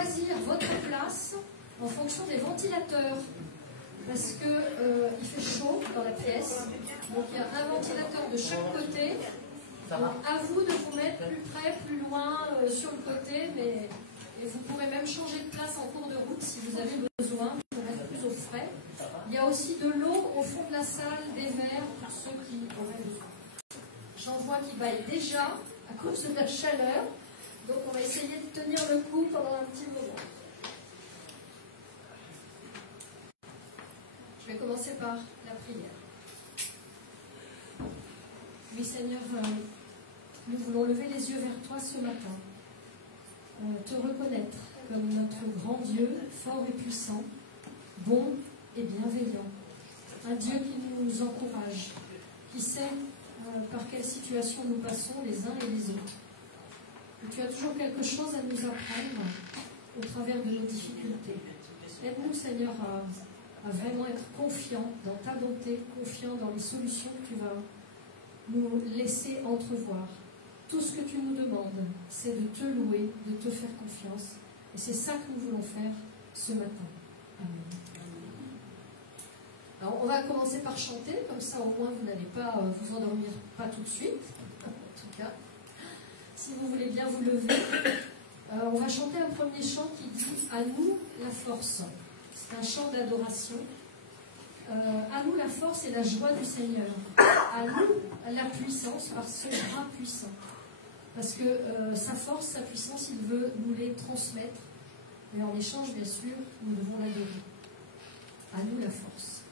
choisir votre place en fonction des ventilateurs. Parce que il fait chaud dans la pièce. Donc il y a un ventilateur de chaque côté. Donc, à vous de vous mettre plus près, plus loin, sur le côté. Et vous pourrez même changer de place en cours de route si vous avez besoin pour être plus au frais. Il y a aussi de l'eau au fond de la salle, des verres pour ceux qui auraient besoin. J'en vois qui baillent déjà à cause de la chaleur. Donc on va essayer de tenir le coup pendant un petit moment. Je vais commencer par la prière. Oui Seigneur, nous voulons lever les yeux vers toi ce matin. Te reconnaître comme notre grand Dieu, fort et puissant, bon et bienveillant. Un Dieu qui nous encourage, qui sait par quelle situation nous passons les uns et les autres. Et tu as toujours quelque chose à nous apprendre au travers de nos difficultés. Aide-nous, Seigneur, à vraiment être confiants dans ta bonté, confiants dans les solutions que tu vas nous laisser entrevoir. Tout ce que tu nous demandes, c'est de te louer, de te faire confiance. Et c'est ça que nous voulons faire ce matin. Amen. Alors, on va commencer par chanter, comme ça au moins vous n'allez pas vous endormir pas tout de suite. En tout cas, si vous voulez bien vous lever, on va chanter un premier chant qui dit « À nous la force ». C'est un chant d'adoration. À nous la force et la joie du Seigneur. À nous la puissance par ce bras puissant. Parce que sa force, sa puissance, il veut nous les transmettre. Mais en échange, bien sûr, nous devons l'adorer. À nous la force.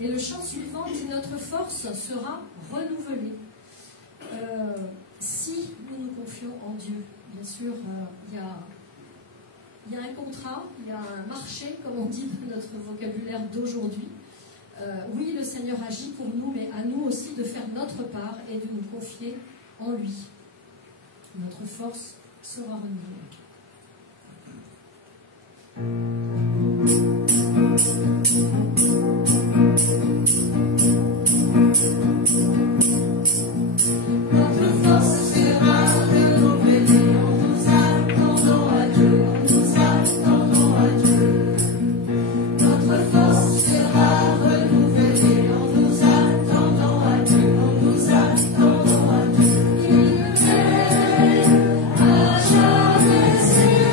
Et le chant suivant dit notre force sera renouvelée si nous nous confions en Dieu. Bien sûr, il y a un contrat, il y a un marché, comme on dit dans notre vocabulaire d'aujourd'hui. Oui, le Seigneur agit pour nous, mais à nous aussi de faire notre part et de nous confier en lui. Notre force sera renouvelée. Notre force sera renouvelée, nous attendons à Dieu, nous attendons à Dieu. Notre force sera renouvelée, nous attendons à Dieu, nous attendons à Dieu. Il est à jamais Seigneur.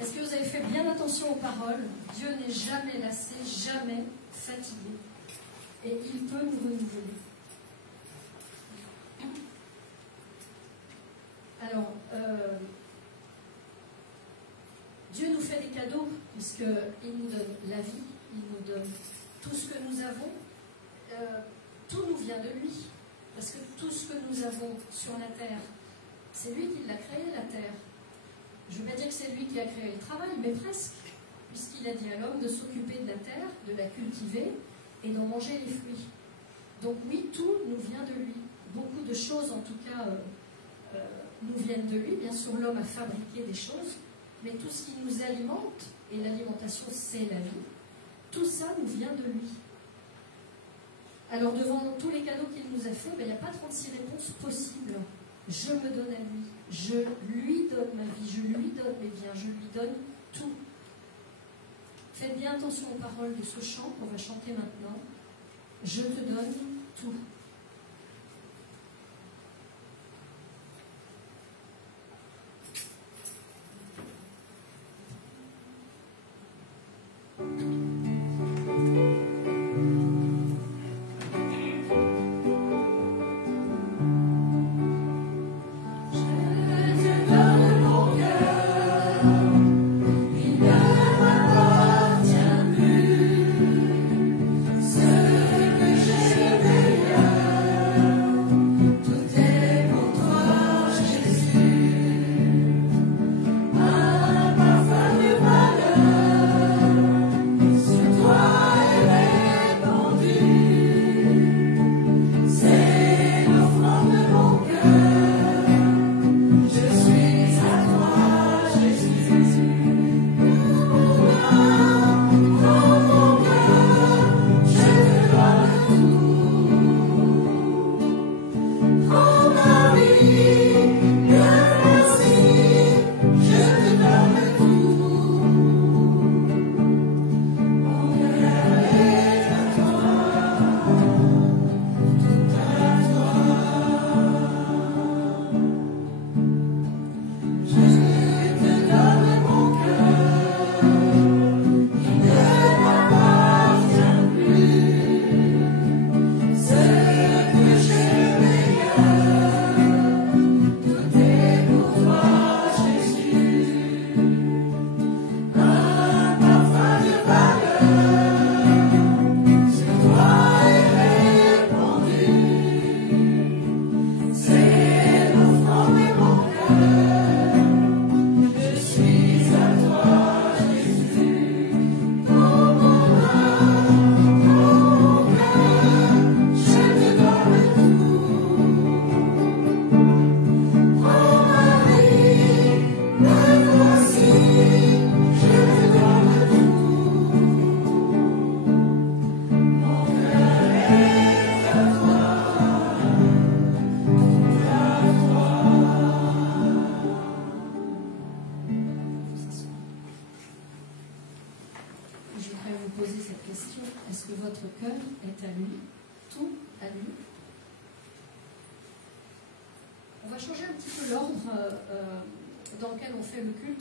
Est-ce que vous avez fait bien attention aux paroles? Dieu n'est jamais lassé, jamais fatigué. Et il peut nous renouveler. Alors, Dieu nous fait des cadeaux, puisqu'il nous donne la vie, il nous donne tout ce que nous avons. Tout nous vient de lui. Parce que tout ce que nous avons sur la terre, c'est lui qui l'a créé, la terre. Je ne veux pas dire que c'est lui qui a créé le travail, mais presque. Puisqu'il a dit à l'homme de s'occuper de la terre, de la cultiver et d'en manger les fruits. Donc oui, tout nous vient de lui. Beaucoup de choses, en tout cas, nous viennent de lui. Bien sûr, l'homme a fabriqué des choses, mais tout ce qui nous alimente, et l'alimentation, c'est la vie, tout ça nous vient de lui. Alors, devant tous les cadeaux qu'il nous a fait, il n'y a pas 36 réponses possibles. Je me donne à lui. Je lui donne ma vie. Je lui donne mes biens. Je lui donne tout. Faites bien attention aux paroles de ce chant qu'on va chanter maintenant. Je te donne tout.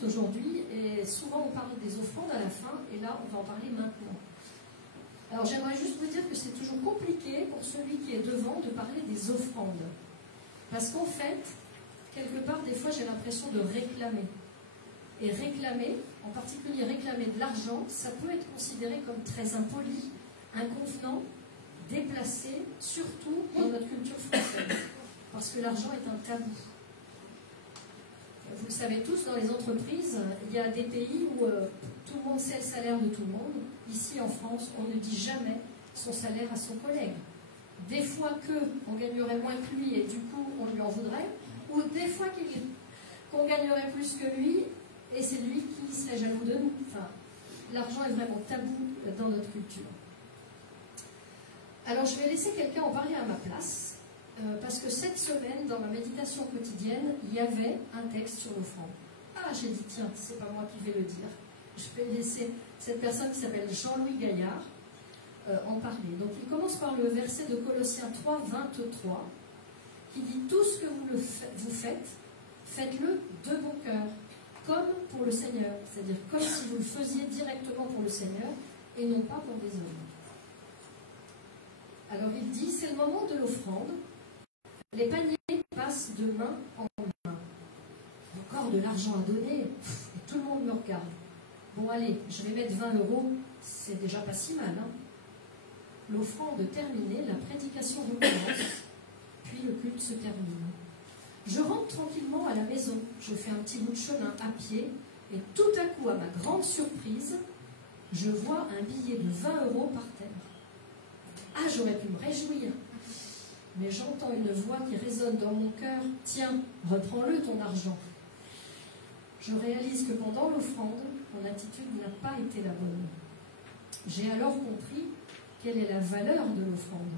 Aujourd'hui, et souvent on parle des offrandes à la fin, et là on va en parler maintenant. Alors j'aimerais juste vous dire que c'est toujours compliqué pour celui qui est devant de parler des offrandes. Parce qu'en fait, quelque part, des fois j'ai l'impression de réclamer. Et réclamer, en particulier réclamer de l'argent, ça peut être considéré comme très impoli, inconvenant, déplacé, surtout dans notre culture française. Parce que l'argent est un tabou. Vous le savez tous, dans les entreprises, il y a des pays où tout le monde sait le salaire de tout le monde. Ici, en France, on ne dit jamais son salaire à son collègue. Des fois qu'on gagnerait moins que lui et du coup, on lui en voudrait. Ou des fois qu'on gagnerait plus que lui et c'est lui qui serait jaloux de nous. Enfin, l'argent est vraiment tabou dans notre culture. Alors, je vais laisser quelqu'un en parler à ma place. Parce que cette semaine, dans ma méditation quotidienne, il y avait un texte sur l'offrande. Ah, j'ai dit, tiens, c'est pas moi qui vais le dire. Je vais laisser cette personne qui s'appelle Jean-Louis Gaillard en parler. Donc, il commence par le verset de Colossiens 3, 23, qui dit « Tout ce que vous faites, faites-le de bon cœur, comme pour le Seigneur, c'est-à-dire comme si vous le faisiez directement pour le Seigneur et non pas pour des hommes. Alors il dit, c'est le moment de l'offrande, les paniers passent de main en main. Encore de l'argent à donner, et tout le monde me regarde. Bon allez, je vais mettre 20 €, c'est déjà pas si mal. Hein. L'offrande terminée, la prédication recommence, puis le culte se termine. Je rentre tranquillement à la maison, je fais un petit bout de chemin à pied, et tout à coup, à ma grande surprise, je vois un billet de 20 € par terre. Ah, j'aurais pu me réjouir, mais j'entends une voix qui résonne dans mon cœur. Tiens, reprends-le ton argent. Je réalise que pendant l'offrande, mon attitude n'a pas été la bonne. J'ai alors compris quelle est la valeur de l'offrande,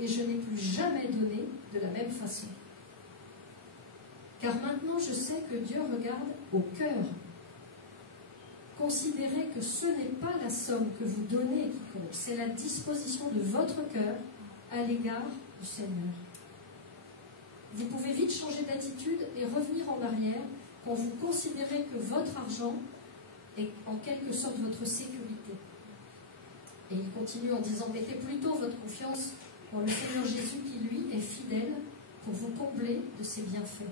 et je n'ai plus jamais donné de la même façon. Car maintenant je sais que Dieu regarde au cœur. Considérez que ce n'est pas la somme que vous donnez qui compte, c'est la disposition de votre cœur à l'égard du Seigneur. Vous pouvez vite changer d'attitude et revenir en arrière quand vous considérez que votre argent est en quelque sorte votre sécurité. Et il continue en disant, mettez plutôt votre confiance dans le Seigneur Jésus qui, lui, est fidèle pour vous combler de ses bienfaits.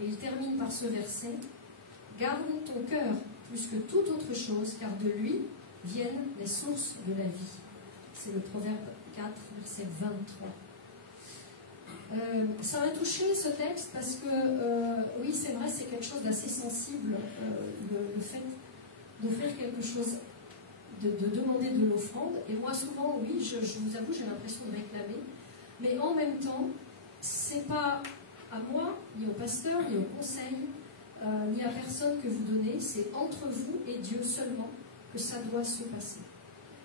Et il termine par ce verset, garde ton cœur plus que toute autre chose, car de lui viennent les sources de la vie. C'est le Proverbe 4, verset 23. Ça m'a touché ce texte parce que, oui, c'est vrai, c'est quelque chose d'assez sensible, le fait d'offrir quelque chose, de demander de l'offrande. Et moi, souvent, oui, je vous avoue, j'ai l'impression de réclamer. Mais en même temps, c'est pas à moi, ni au pasteur, ni au conseil, ni à personne que vous donnez, c'est entre vous et Dieu seulement que ça doit se passer.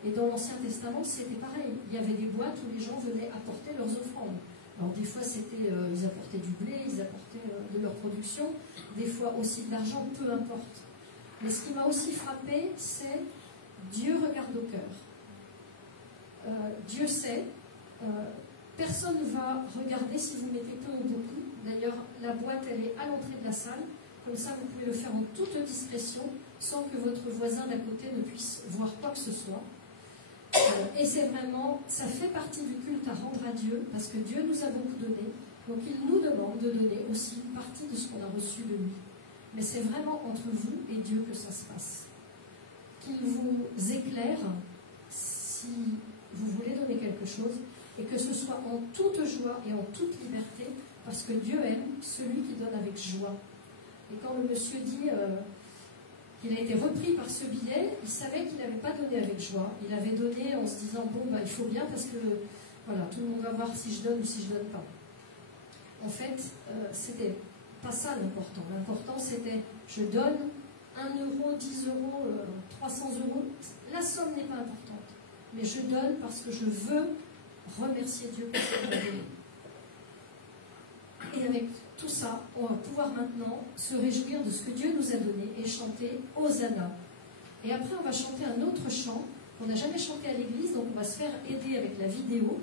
Et dans l'Ancien Testament, c'était pareil. Il y avait des boîtes où les gens venaient apporter leurs offrandes. Alors des fois, c'était, ils apportaient du blé, ils apportaient de leur production, des fois aussi de l'argent, peu importe. Mais ce qui m'a aussi frappé, c'est Dieu regarde au cœur. Dieu sait, personne ne va regarder si vous mettez peu ou beaucoup. D'ailleurs, la boîte, elle est à l'entrée de la salle. Comme ça, vous pouvez le faire en toute discrétion, sans que votre voisin d'à côté ne puisse voir quoi que ce soit. Et c'est vraiment, ça fait partie du culte à rendre à Dieu, parce que Dieu nous a beaucoup donné. Donc il nous demande de donner aussi une partie de ce qu'on a reçu de lui. Mais c'est vraiment entre vous et Dieu que ça se passe. Qu'il vous éclaire si vous voulez donner quelque chose, et que ce soit en toute joie et en toute liberté, parce que Dieu aime celui qui donne avec joie. Et quand le monsieur dit qu'il a été repris par ce billet, il savait qu'il n'avait pas donné avec joie. Il avait donné en se disant, bon, bah, il faut bien parce que voilà, tout le monde va voir si je donne ou si je ne donne pas. En fait, c'était pas ça l'important. L'important, c'était, je donne 1 €, 10 €, 300 €. La somme n'est pas importante. Mais je donne parce que je veux remercier Dieu pour ce qu'il m'a donné. Et avec tout ça, on va pouvoir maintenant se réjouir de ce que Dieu nous a donné et chanter Hosanna. Et après, on va chanter un autre chant qu'on n'a jamais chanté à l'église, donc on va se faire aider avec la vidéo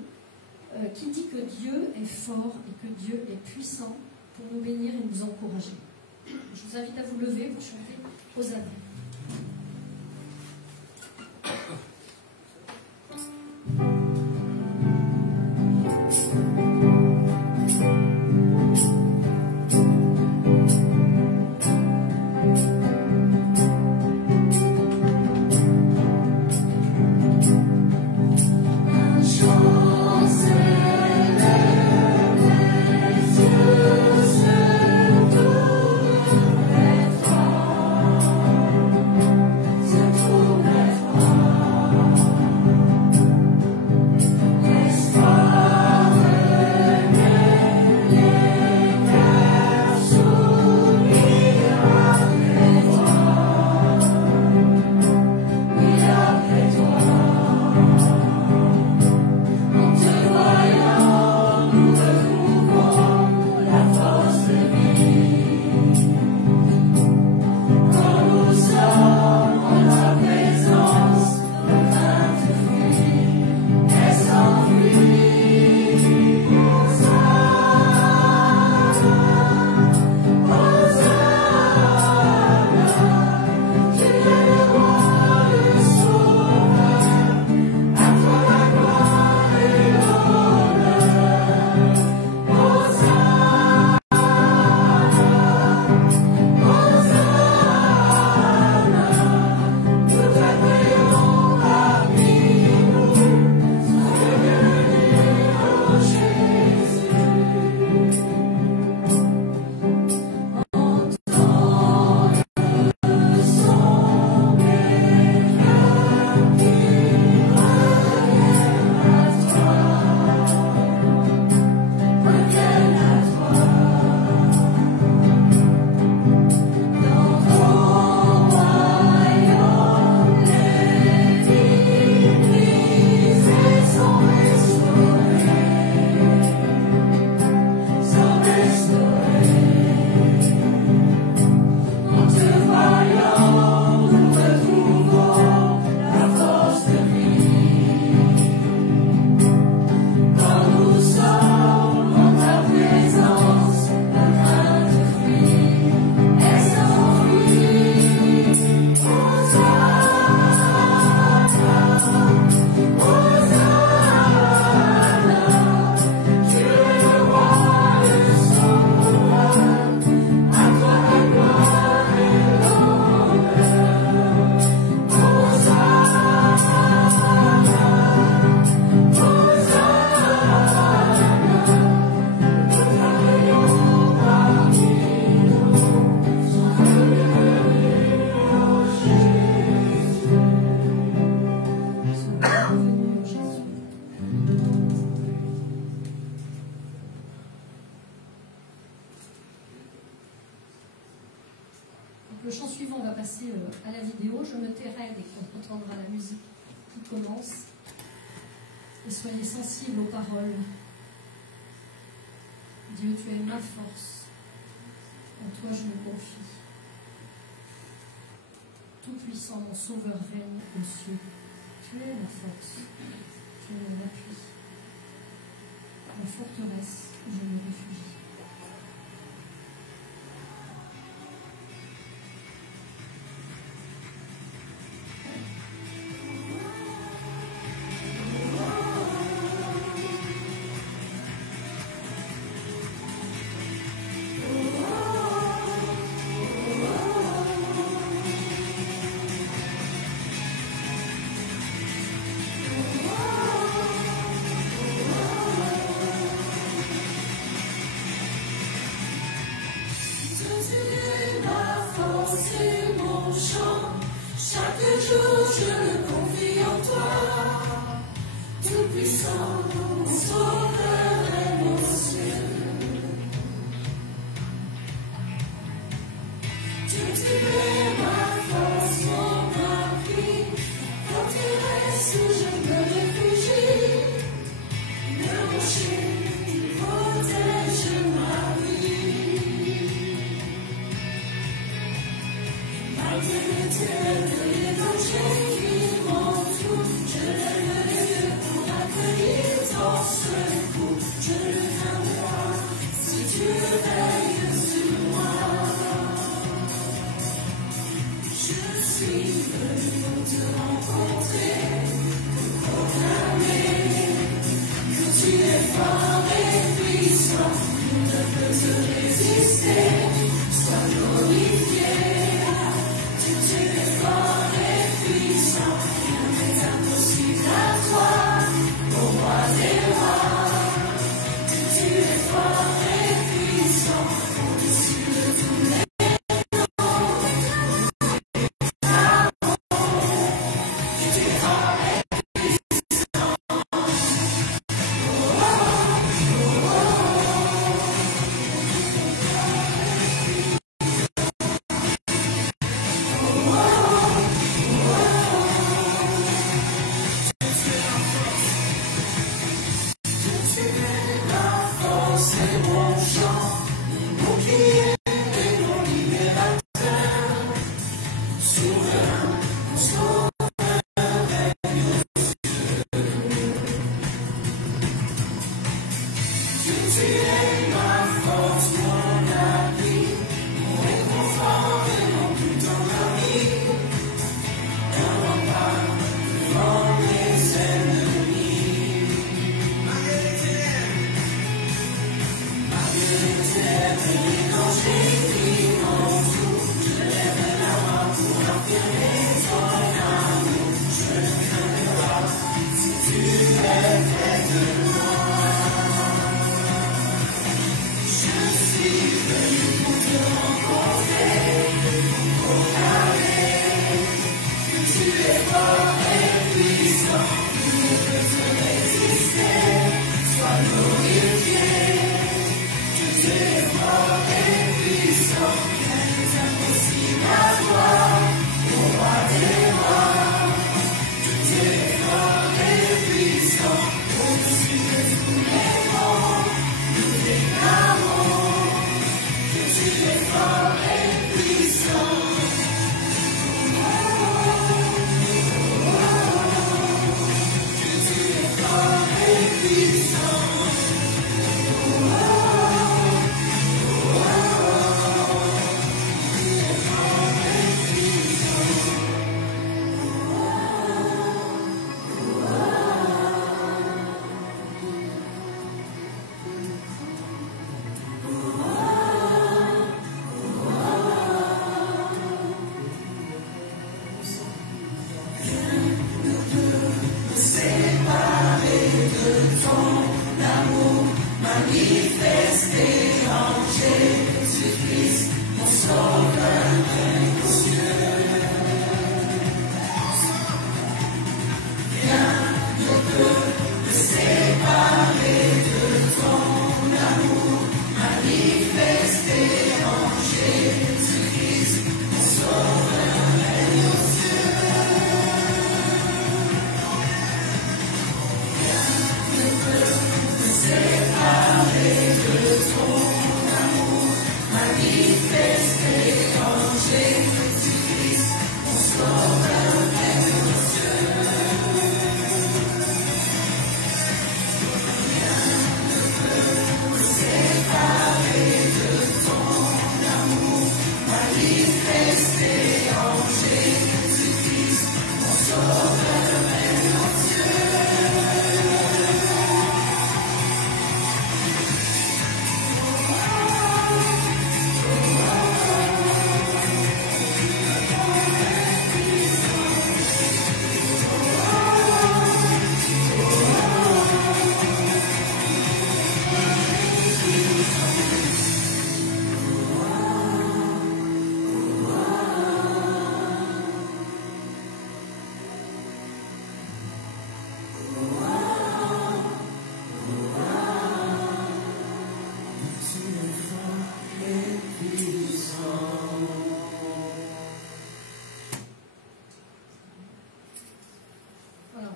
qui dit que Dieu est fort et que Dieu est puissant pour nous bénir et nous encourager. Je vous invite à vous lever pour chanter Hosanna. Thank you. le chant suivant, on va passer à la vidéo. Je me tairai dès qu'on entendra la musique qui commence. Et soyez sensibles aux paroles. Dieu, tu es ma force. En toi je me confie. Tout-puissant, mon sauveur règne aux cieux. Tu es ma force. Tu es mon appui. Ma forteresse où je me réfugie.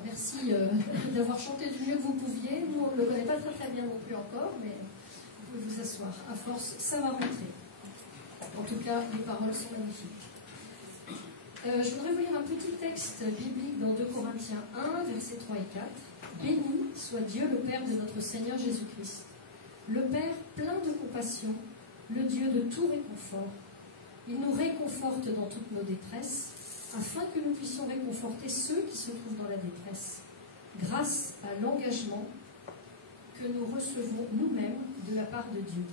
Merci d'avoir chanté du mieux que vous pouviez. Nous, on ne le connaît pas très bien non plus encore, mais vous pouvez vous asseoir. À force, ça va rentrer. En tout cas, les paroles sont magnifiques. Je voudrais vous lire un petit texte biblique dans 2 Corinthiens 1, versets 3 et 4. « Béni soit Dieu, le Père de notre Seigneur Jésus-Christ, le Père plein de compassion, le Dieu de tout réconfort. Il nous réconforte dans toutes nos détresses, afin que nous puissions réconforter ceux qui se trouvent dans la détresse, grâce à l'engagement que nous recevons nous-mêmes de la part de Dieu.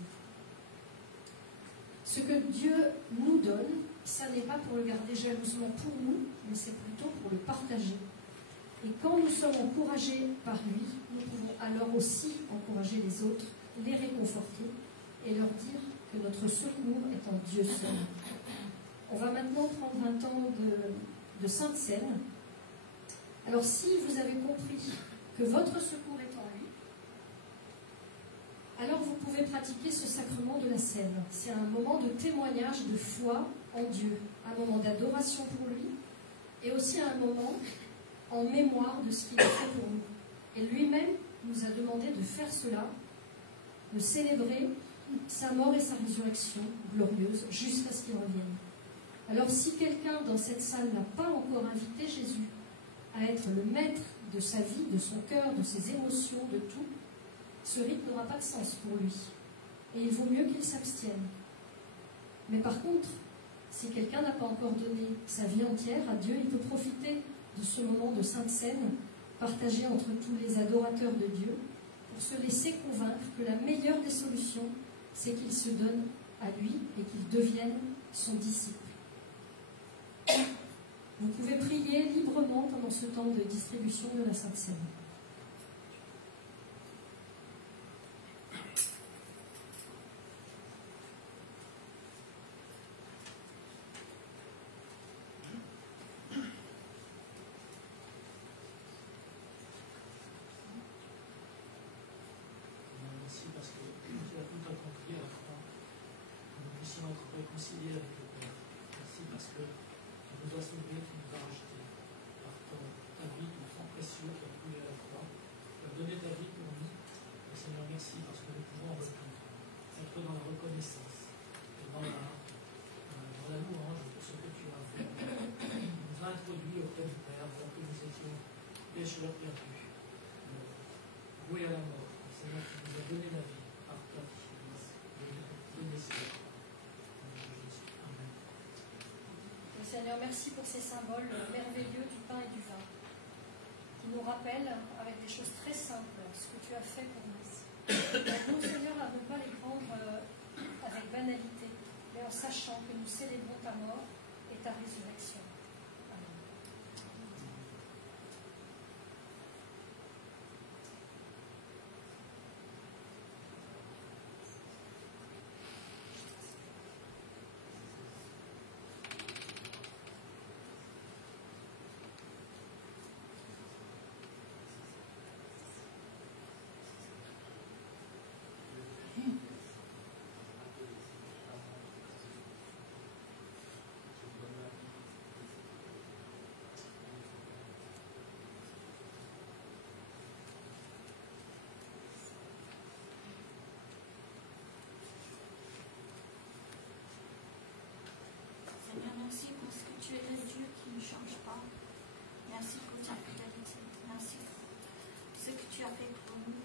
Ce que Dieu nous donne, ça n'est pas pour le garder jalousement pour nous, mais c'est plutôt pour le partager. Et quand nous sommes encouragés par lui, nous pouvons alors aussi encourager les autres, les réconforter et leur dire que notre secours est en Dieu seul. On va maintenant prendre un temps de Sainte Seine. Alors si vous avez compris que votre secours est en lui, alors vous pouvez pratiquer ce sacrement de la Seine. C'est un moment de témoignage de foi en Dieu, un moment d'adoration pour lui, et aussi un moment en mémoire de ce qu'il a fait pour nous. Et lui-même nous a demandé de faire cela, de célébrer sa mort et sa résurrection glorieuse jusqu'à ce qu'il revienne. Alors si quelqu'un dans cette salle n'a pas encore invité Jésus à être le maître de sa vie, de son cœur, de ses émotions, de tout, ce rite n'aura pas de sens pour lui. Et il vaut mieux qu'il s'abstienne. Mais par contre, si quelqu'un n'a pas encore donné sa vie entière à Dieu, il peut profiter de ce moment de Sainte Seine, partagé entre tous les adorateurs de Dieu, pour se laisser convaincre que la meilleure des solutions, c'est qu'il se donne à lui et qu'il devienne son disciple. Vous pouvez prier librement pendant ce temps de distribution de la Sainte Seine. Merci parce que tu as tout accompli à la croix. Que nous puissions être réconciliés avec le Père. Merci parce que tu nous as sauvés, tu nous as rachetés par ta vie, ton sang précieux qui a coulé à la croix. Tu as donné ta vie pour nous. Et Seigneur, merci parce que nous pouvons en retour être dans la reconnaissance et dans la louange de ce que tu as fait. Tu nous as introduits auprès du Père alors que nous étions pécheurs perdus, voués à la mort. Seigneur, tu nous as donné la vie par ta vie. Donner cela. Amen. Seigneur, merci pour ces symboles merveilleux du pain et du vin, qui nous rappellent avec des choses très simples ce que tu as fait pour nous. Nous, Seigneur, à ne pas les prendre avec banalité, mais en sachant que nous célébrons ta mort et ta résurrection. Amen. fait pour nous,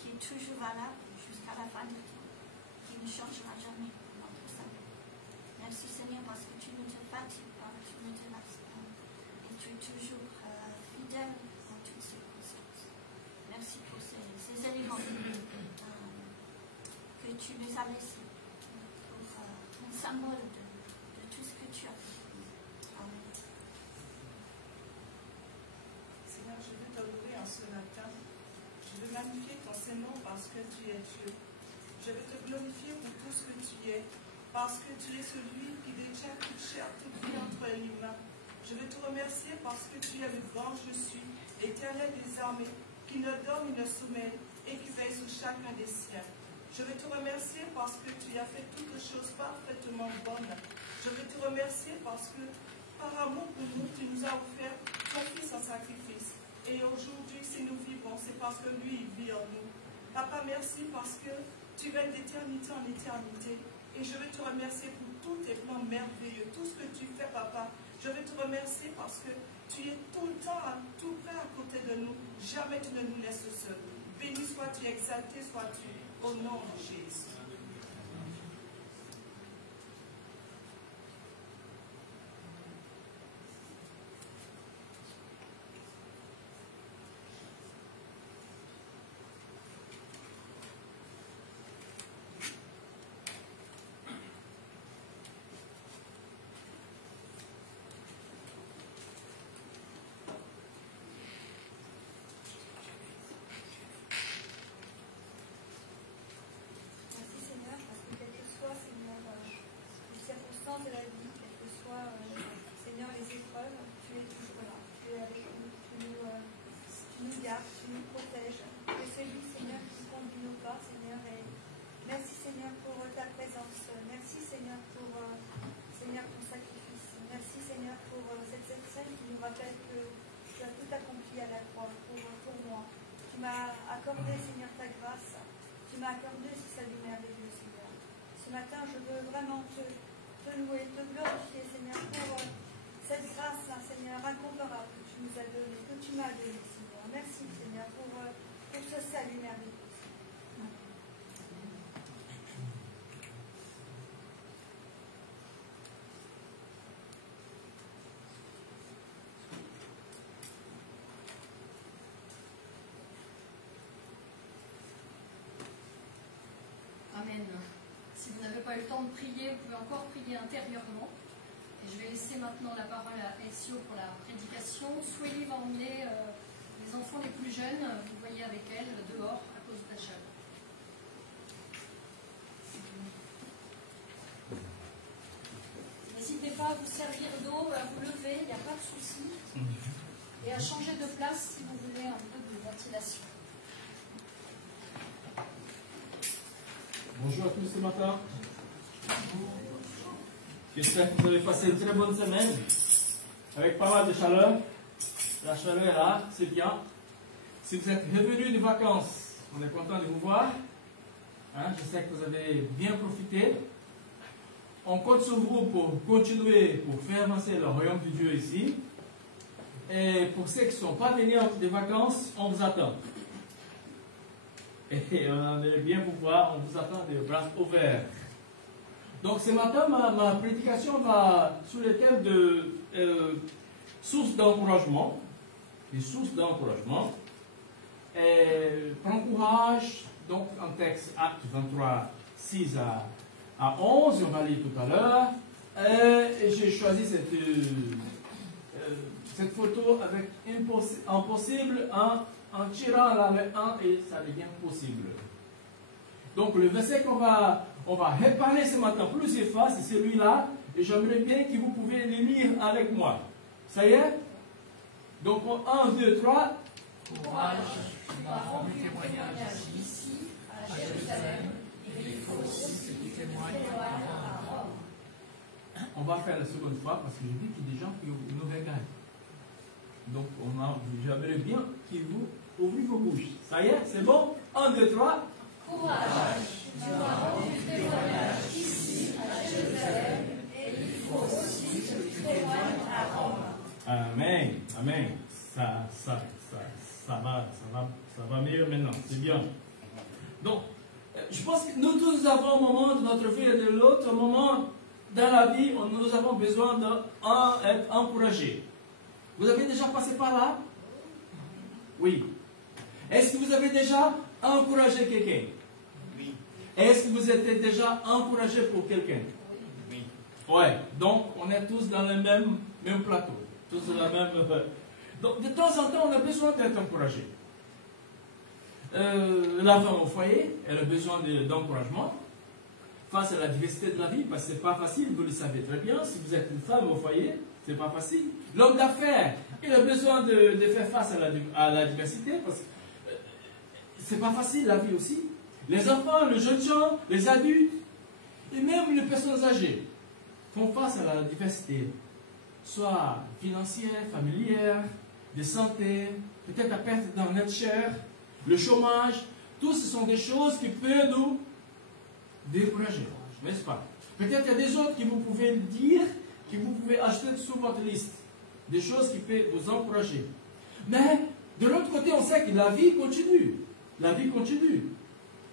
qui est toujours valable jusqu'à la fin du temps, qui ne changera jamais pour notre salut. Merci Seigneur parce que tu ne te fatigues pas, tu ne te lasses pas, et tu es toujours fidèle en toutes circonstances. Merci pour ces éléments que tu nous as laissés pour un symbole de tout ce que tu as fait. Amen. Seigneur, je veux t'adorer en ce matin. Je veux magnifier ton Saint-Nom parce que tu es Dieu. Je veux te glorifier pour tout ce que tu es, parce que tu es celui qui détient toute chair, toute vie entre les mains. Je veux te remercier parce que tu es le grand je suis, l'Éternel des armées, qui ne dort ni ne sommeille et qui veille sur chacun des siens. Je veux te remercier parce que tu as fait toutes choses parfaitement bonnes. Je veux te remercier parce que par amour pour nous, tu nous as offert ton Fils en sacrifice. Et aujourd'hui, si nous vivons, c'est parce que lui, il vit en nous. Papa, merci parce que tu vas d'éternité en éternité. Et je veux te remercier pour tous tes plans merveilleux, tout ce que tu fais, Papa. Je veux te remercier parce que tu es tout le temps, tout près à côté de nous. Jamais tu ne nous laisses seuls. Béni sois-tu, exalté sois-tu, au nom de Jésus. De la vie, quelles que soient, Seigneur, les épreuves, tu es toujours là, tu es avec nous, tu nous gardes, tu nous protèges. Tu es celui, Seigneur, qui conduit nos pas, Seigneur, et merci, Seigneur, pour ta présence. Merci, Seigneur, pour Seigneur, ton sacrifice. Merci, Seigneur, pour cette scène qui nous rappelle que tu as tout accompli à la croix pour moi. Tu m'as accordé, Seigneur, ta grâce. Tu m'as accordé ce salut merveilleux, Seigneur. Ce matin, je veux vraiment te louer, te glorifier, Seigneur, pour cette grâce-là, Seigneur, incomparable que tu nous as donnée, que tu m'as donnée, Seigneur. Merci, Seigneur, pour ce salut merveilleux. Amen. Si vous n'avez pas eu le temps de prier, vous pouvez encore prier intérieurement. Et je vais laisser maintenant la parole à Elcio pour la prédication. Soyez va emmener les enfants les plus jeunes, vous voyez avec elle, dehors, à cause de la chaleur. N'hésitez pas à vous servir d'eau, à vous lever, il n'y a pas de souci. Et à changer de place si vous voulez un peu de ventilation. Bonjour à tous ce matin. J'espère que vous avez passé une très bonne semaine avec pas mal de chaleur. La chaleur est là, c'est bien. Si vous êtes revenus de vacances, on est content de vous voir. Je sais que vous avez bien profité. On compte sur vous pour continuer, pour faire avancer le royaume de Dieu ici. Et pour ceux qui ne sont pas venus de vacances, on vous attend. Et on aimerait bien vous voir, on vous attend de bras ouverts. Donc ce matin, ma prédication va sur le thème de sources d'encouragement. Les sources d'encouragement. Prends courage, donc en texte Acte 23, 6 à 11, on va lire tout à l'heure. Et j'ai choisi cette photo avec impossible en tirant la lettre 1 et ça devient possible. Donc le verset qu'on va réparer ce matin plusieurs fois, c'est celui-là, et j'aimerais bien que vous pouvez le lire avec moi. Ça y est? Donc 1, 2, 3. Courage, tu m'as rendu témoignage ici, à Jérusalem, et il faut aussi que tu témoignes à Rome. On va faire la seconde fois parce que je dis qu'il y a des gens qui nous regardent. Donc j'aimerais bien que vous ouvrez vos bouches. Ça y est, c'est bon? 1, 2, 3. Courage, tu m'as rendu témoignage ici, à Jérusalem, et il faut aussi que tu témoignes à Rome. Amen, amen. Ça va mieux. maintenant. C'est bien. Donc, je pense que nous tous avons un moment de notre vie et de l'autre, un moment dans la vie où nous avons besoin d'être encouragés. Vous avez déjà passé par là? Oui. Est-ce que vous avez déjà encouragé quelqu'un? Oui. Est-ce que vous êtes déjà encouragé pour quelqu'un? Oui. Ouais. Donc, on est tous dans le même plateau. Tous dans la même... Donc, de temps en temps, on a besoin d'être encouragé. La femme au foyer, elle a besoin d'encouragement face à la diversité de la vie, parce que ce n'est pas facile, vous le savez très bien. Si vous êtes une femme au foyer, ce n'est pas facile. L'homme d'affaires, il a besoin de faire face à la diversité, parce que ce n'est pas facile la vie aussi. Les enfants, les jeunes gens, les adultes, et même les personnes âgées font face à la diversité, soit financière, familière, de santé, peut-être la perte d'un être cher, le chômage. Tout ce sont des choses qui peuvent nous décourager, n'est-ce pas? Peut-être il y a des autres que vous pouvez dire, que vous pouvez acheter sur votre liste, des choses qui peuvent vous encourager. Mais de l'autre côté, on sait que la vie continue. La vie continue.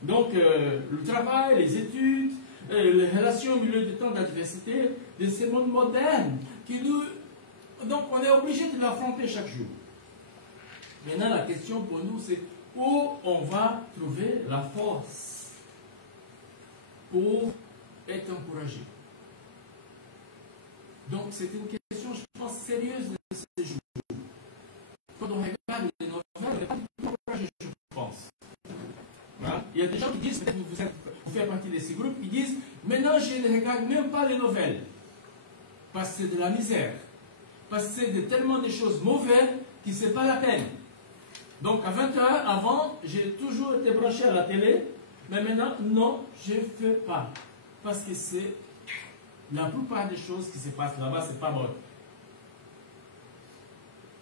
Donc, le travail, les études, les relations au milieu du temps de la diversité, de ces mondes modernes, donc on est obligé de l'affronter chaque jour. Maintenant, la question pour nous, c'est où on va trouver la force pour être encouragé. Donc, c'est une question, je pense, sérieuse de ces jours. Quand on regarde les nouvelles, on n'est pas du tout encouragé, je pense. Voilà. Il y a des gens qui disent, peut-être vous faites partie de ces groupes, qui disent, maintenant je ne regarde même pas les nouvelles, parce que c'est de la misère, parce que c'est tellement de choses mauvaises que ce n'est pas la peine. Donc à 20h, avant, j'ai toujours été branché à la télé, mais maintenant, non, je ne fais pas. Parce que c'est la plupart des choses qui se passent là-bas, ce n'est pas bon.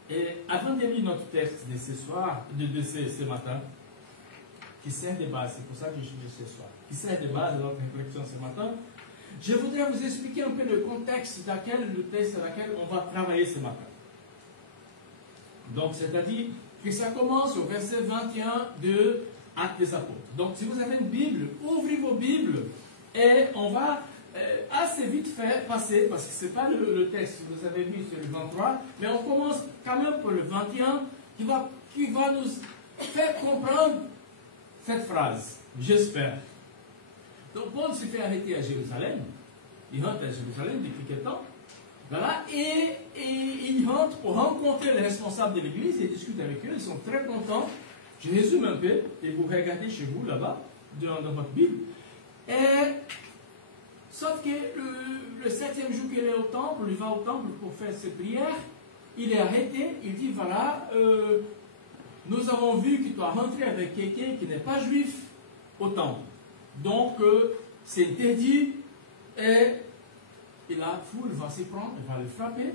Et avant de lire notre texte de ce soir, de ce matin, qui sert de base, c'est pour ça que je dis ce soir, qui sert de base de notre réflexion ce matin, je voudrais vous expliquer un peu le contexte dans le texte dans lequel on va travailler ce matin. Donc, c'est-à-dire que ça commence au verset 21 de Actes des Apôtres. Donc, si vous avez une Bible, ouvrez vos Bibles et on va assez vite faire passer, parce que ce n'est pas le texte que vous avez vu sur le 23, mais on commence quand même pour le 21 qui va nous faire comprendre cette phrase, j'espère. Donc, Paul se fait arrêter à Jérusalem. Il rentre à Jérusalem depuis quelque temps. Voilà, et il rentre pour rencontrer les responsables de l'église et discute avec eux. Ils sont très contents. Je résume un peu, et vous regardez chez vous là-bas, dans votre Bible. Sauf que le 7e jour qu'il est au temple, il va au temple pour faire ses prières. Il est arrêté. Il dit voilà, nous avons vu que tu as rentré avec quelqu'un qui n'est pas juif au temple. Donc, c'est interdit. Et la foule va s'y prendre, elle va le frapper.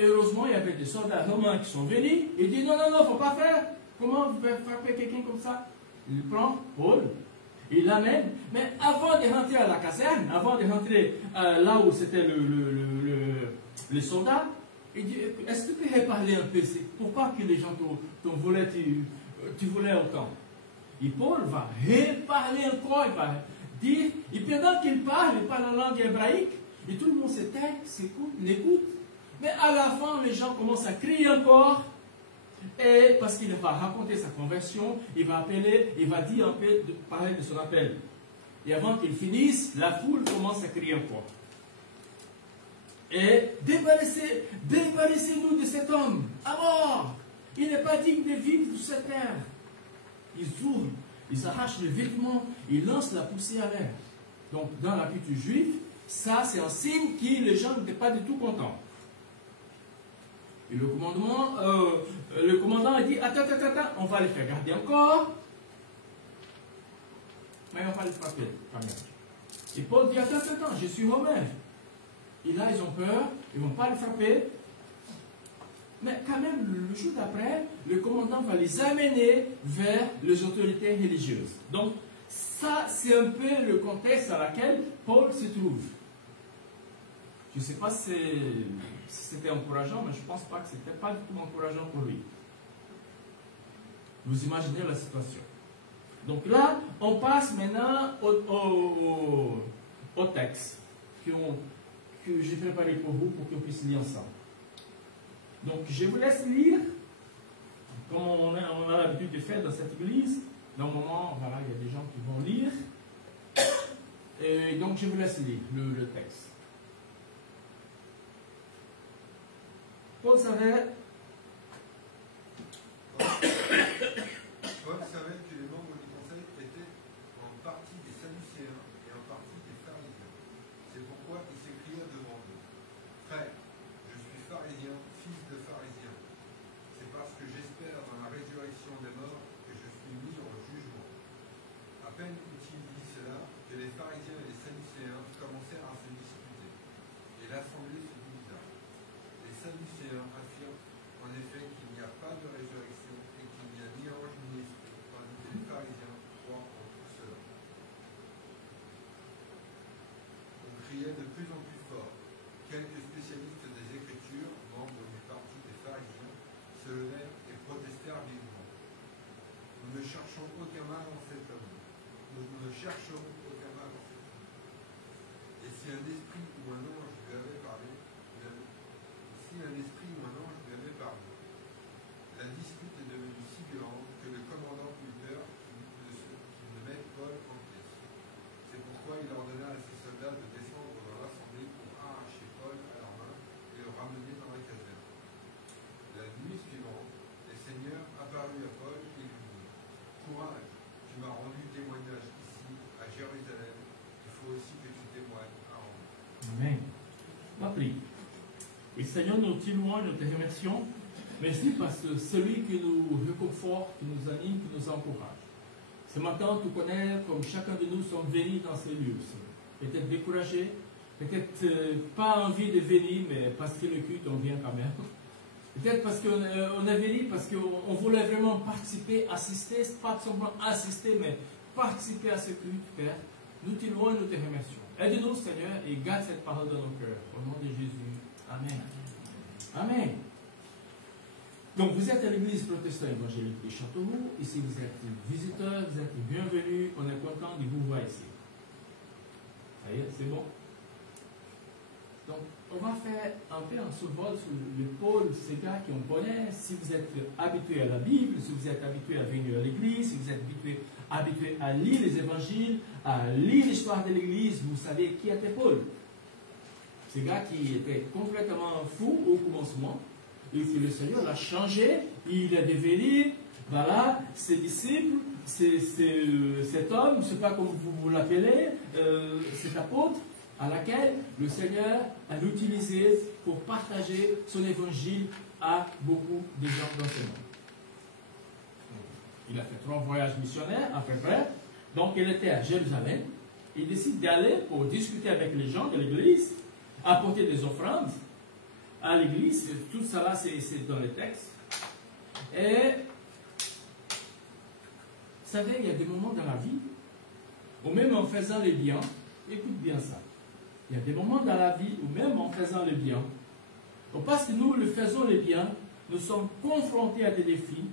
Heureusement, il y avait des soldats romains qui sont venus. Il dit non, non, non, il ne faut pas faire. Comment vous pouvez frapper quelqu'un comme ça? Il prend Paul, il l'amène. Mais avant de rentrer à la caserne, avant de rentrer là où c'était les soldats, il dit est-ce que tu peux reparler un peu? Pourquoi que les gens t'ont volé, tu voulais autant? Et Paul va reparler encore, il va dire, et pendant qu'il parle en langue hébraïque, et tout le monde se tait, s'écoute, l'écoute. Mais à la fin, les gens commencent à crier encore, et parce qu'il va raconter sa conversion, il va appeler, il va dire un peu, parler de son appel. Et avant qu'il finisse, la foule commence à crier encore. Et débarrassez-nous de cet homme, à mort! Il n'est pas digne de vivre sur cette terre. Ils ouvrent, ils arrachent les vêtements, ils lancent la poussière à l'air. Donc, dans la culture juive, ça, c'est un signe que les gens n'étaient pas du tout contents. Et le commandant a dit, attends, on va les faire garder encore, mais on va les frapper quand même. Et Paul dit, attends, je suis romain. Et là, ils ont peur, ils ne vont pas les frapper. Mais quand même, le jour d'après, le commandant va les amener vers les autorités religieuses. Donc, ça, c'est un peu le contexte dans lequel Paul se trouve. Je ne sais pas si c'était encourageant, mais je ne pense pas que ce n'était pas du tout encourageant pour lui. Vous imaginez la situation. Donc là, on passe maintenant au texte que j'ai préparé pour vous pour qu'on puisse lire ensemble. Donc je vous laisse lire, comme on a l'habitude de faire dans cette église. Normalement, voilà, il y a des gens qui vont lire. Et donc je vous laisse lire le texte. Paul savait que les membres du conseil étaient en partie des Sadducéens et en partie des pharisiens. C'est pourquoi il s'écria devant eux: Frères, je suis pharisien, fils de pharisien. C'est parce que j'espère dans la résurrection des morts que je suis mis en jugement. À peine eut-il dit cela que les pharisiens et les Sadducéens commencèrent à se disputer. Et l'assemblée se divisa. Les Sadducéens affirment en effet qu'il n'y a pas de résurrection et qu'il n'y a ni ange ni esprit, tandis que les pharisiens croient en tout cela. On criait de plus en plus fort. Quelques spécialistes des Écritures, membres du parti des pharisiens, se levèrent et protestèrent vivement. Nous ne cherchons aucun mal en cet homme. Nous ne cherchons aucun mal en cet homme. Et si un esprit ou un ange lui avait parlé, la dispute est devenue si violente que le commandant eut peur qu'il ne mette Paul en pièces. C'est pourquoi il ordonna à ses soldats de descendre dans l'assemblée pour arracher Paul à leurs mains et le ramener dans la caserne. La nuit suivante, le Seigneur apparut à Paul et lui dit: Courage, tu m'as rendu témoignage ici, à Jérusalem, il faut aussi que tu témoignes à Rome. Amen. On prie. Et Seigneur, nous te louons, nous te remercions. Merci parce que celui qui nous réconforte, qui nous anime, qui nous encourage. Ce matin, tu connais comme chacun de nous sommes venus dans ces lieux. Peut-être découragés, peut-être pas envie de venir, mais parce que le culte, on vient quand même. Peut-être parce qu'on est venu, parce qu'on voulait vraiment participer, assister, pas seulement assister, mais participer à ce culte, Père. Nous te louons et nous te remercions. Aide-nous, Seigneur, et garde cette parole dans nos cœurs. Au nom de Jésus. Amen. Amen. Donc, vous êtes à l'église protestante évangélique de Châteauroux. Ici, vous êtes visiteurs, vous êtes bienvenus. On est content de vous voir ici. Ça y est, c'est bon. Donc, on va faire un peu un survol sur l'épaule de ces gars qu'on connaît. Si vous êtes habitué à la Bible, si vous êtes habitué à venir à l'église, si vous êtes habitué à lire les évangiles, à lire l'histoire de l'église, vous savez qui était Paul. Ce gars qui était complètement fou au commencement, et que le Seigneur l'a changé, il est devenu, voilà, ses disciples, cet homme, je ne sais pas comment vous l'appelez, cet apôtre, à laquelle le Seigneur a utilisé pour partager son évangile à beaucoup de gens dans ce monde. Il a fait 3 voyages missionnaires à peu près, donc il était à Jérusalem, il décide d'aller pour discuter avec les gens de l'église, apporter des offrandes à l'église, tout ça là c'est dans les textes. Et vous savez, il y a des moments dans la vie où même en faisant le bien, écoute bien ça, il y a des moments dans la vie où même en faisant le bien, parce que nous le faisons le bien, nous sommes confrontés à des défis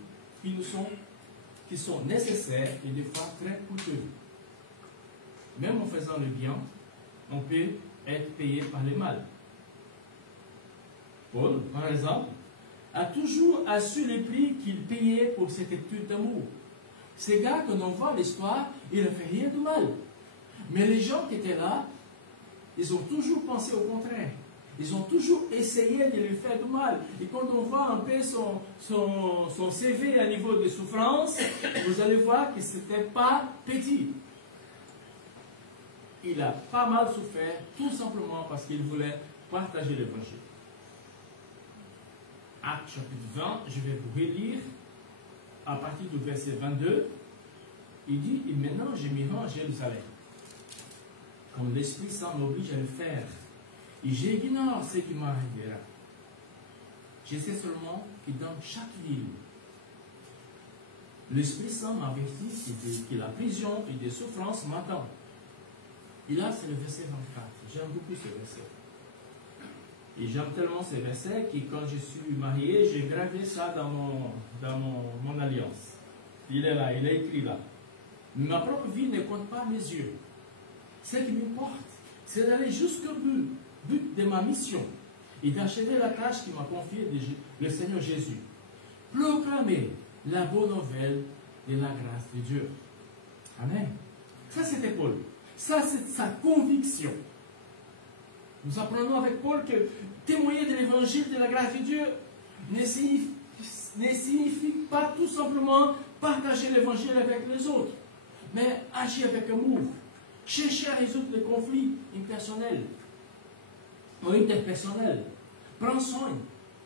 qui sont nécessaires et des fois très coûteux. Même en faisant le bien, on peut être payé par le mal. Paul, par exemple, a toujours assu le prix qu'il payait pour cette étude d'amour. Ces gars, quand on voit l'histoire, il ne fait rien de mal. Mais les gens qui étaient là, ils ont toujours pensé au contraire. Ils ont toujours essayé de lui faire du mal. Et quand on voit un peu son CV à niveau de souffrance, vous allez voir que ce n'était pas petit. Il a pas mal souffert, tout simplement parce qu'il voulait partager l'évangile. Actes chapitre 20, je vais vous relire à partir du verset 22. Il dit, et maintenant je m'y rends à Jérusalem, comme l'Esprit Saint m'oblige à le faire. Et j'ignore ce qui m'arrivera. Je sais seulement que dans chaque ville, l'Esprit Saint m'avertit que la prison et des souffrances m'attendent. Et là, c'est le verset 24. J'aime beaucoup ce verset. Et j'aime tellement ce verset que quand je suis marié, j'ai gravé ça dans mon alliance. Il est là, il est écrit là. Ma propre vie ne compte pas mes yeux. Ce qui m'importe, c'est d'aller jusqu'au but de ma mission et d'achever la tâche qui m'a confiée le Seigneur Jésus. Proclamer la bonne nouvelle de la grâce de Dieu. Amen. Ça, c'était Paul. Ça, c'est sa conviction. Nous apprenons avec Paul que témoigner de l'évangile de la grâce de Dieu ne signifie pas tout simplement partager l'évangile avec les autres, mais agir avec amour, chercher à résoudre les conflits impersonnels ou interpersonnels, prendre soin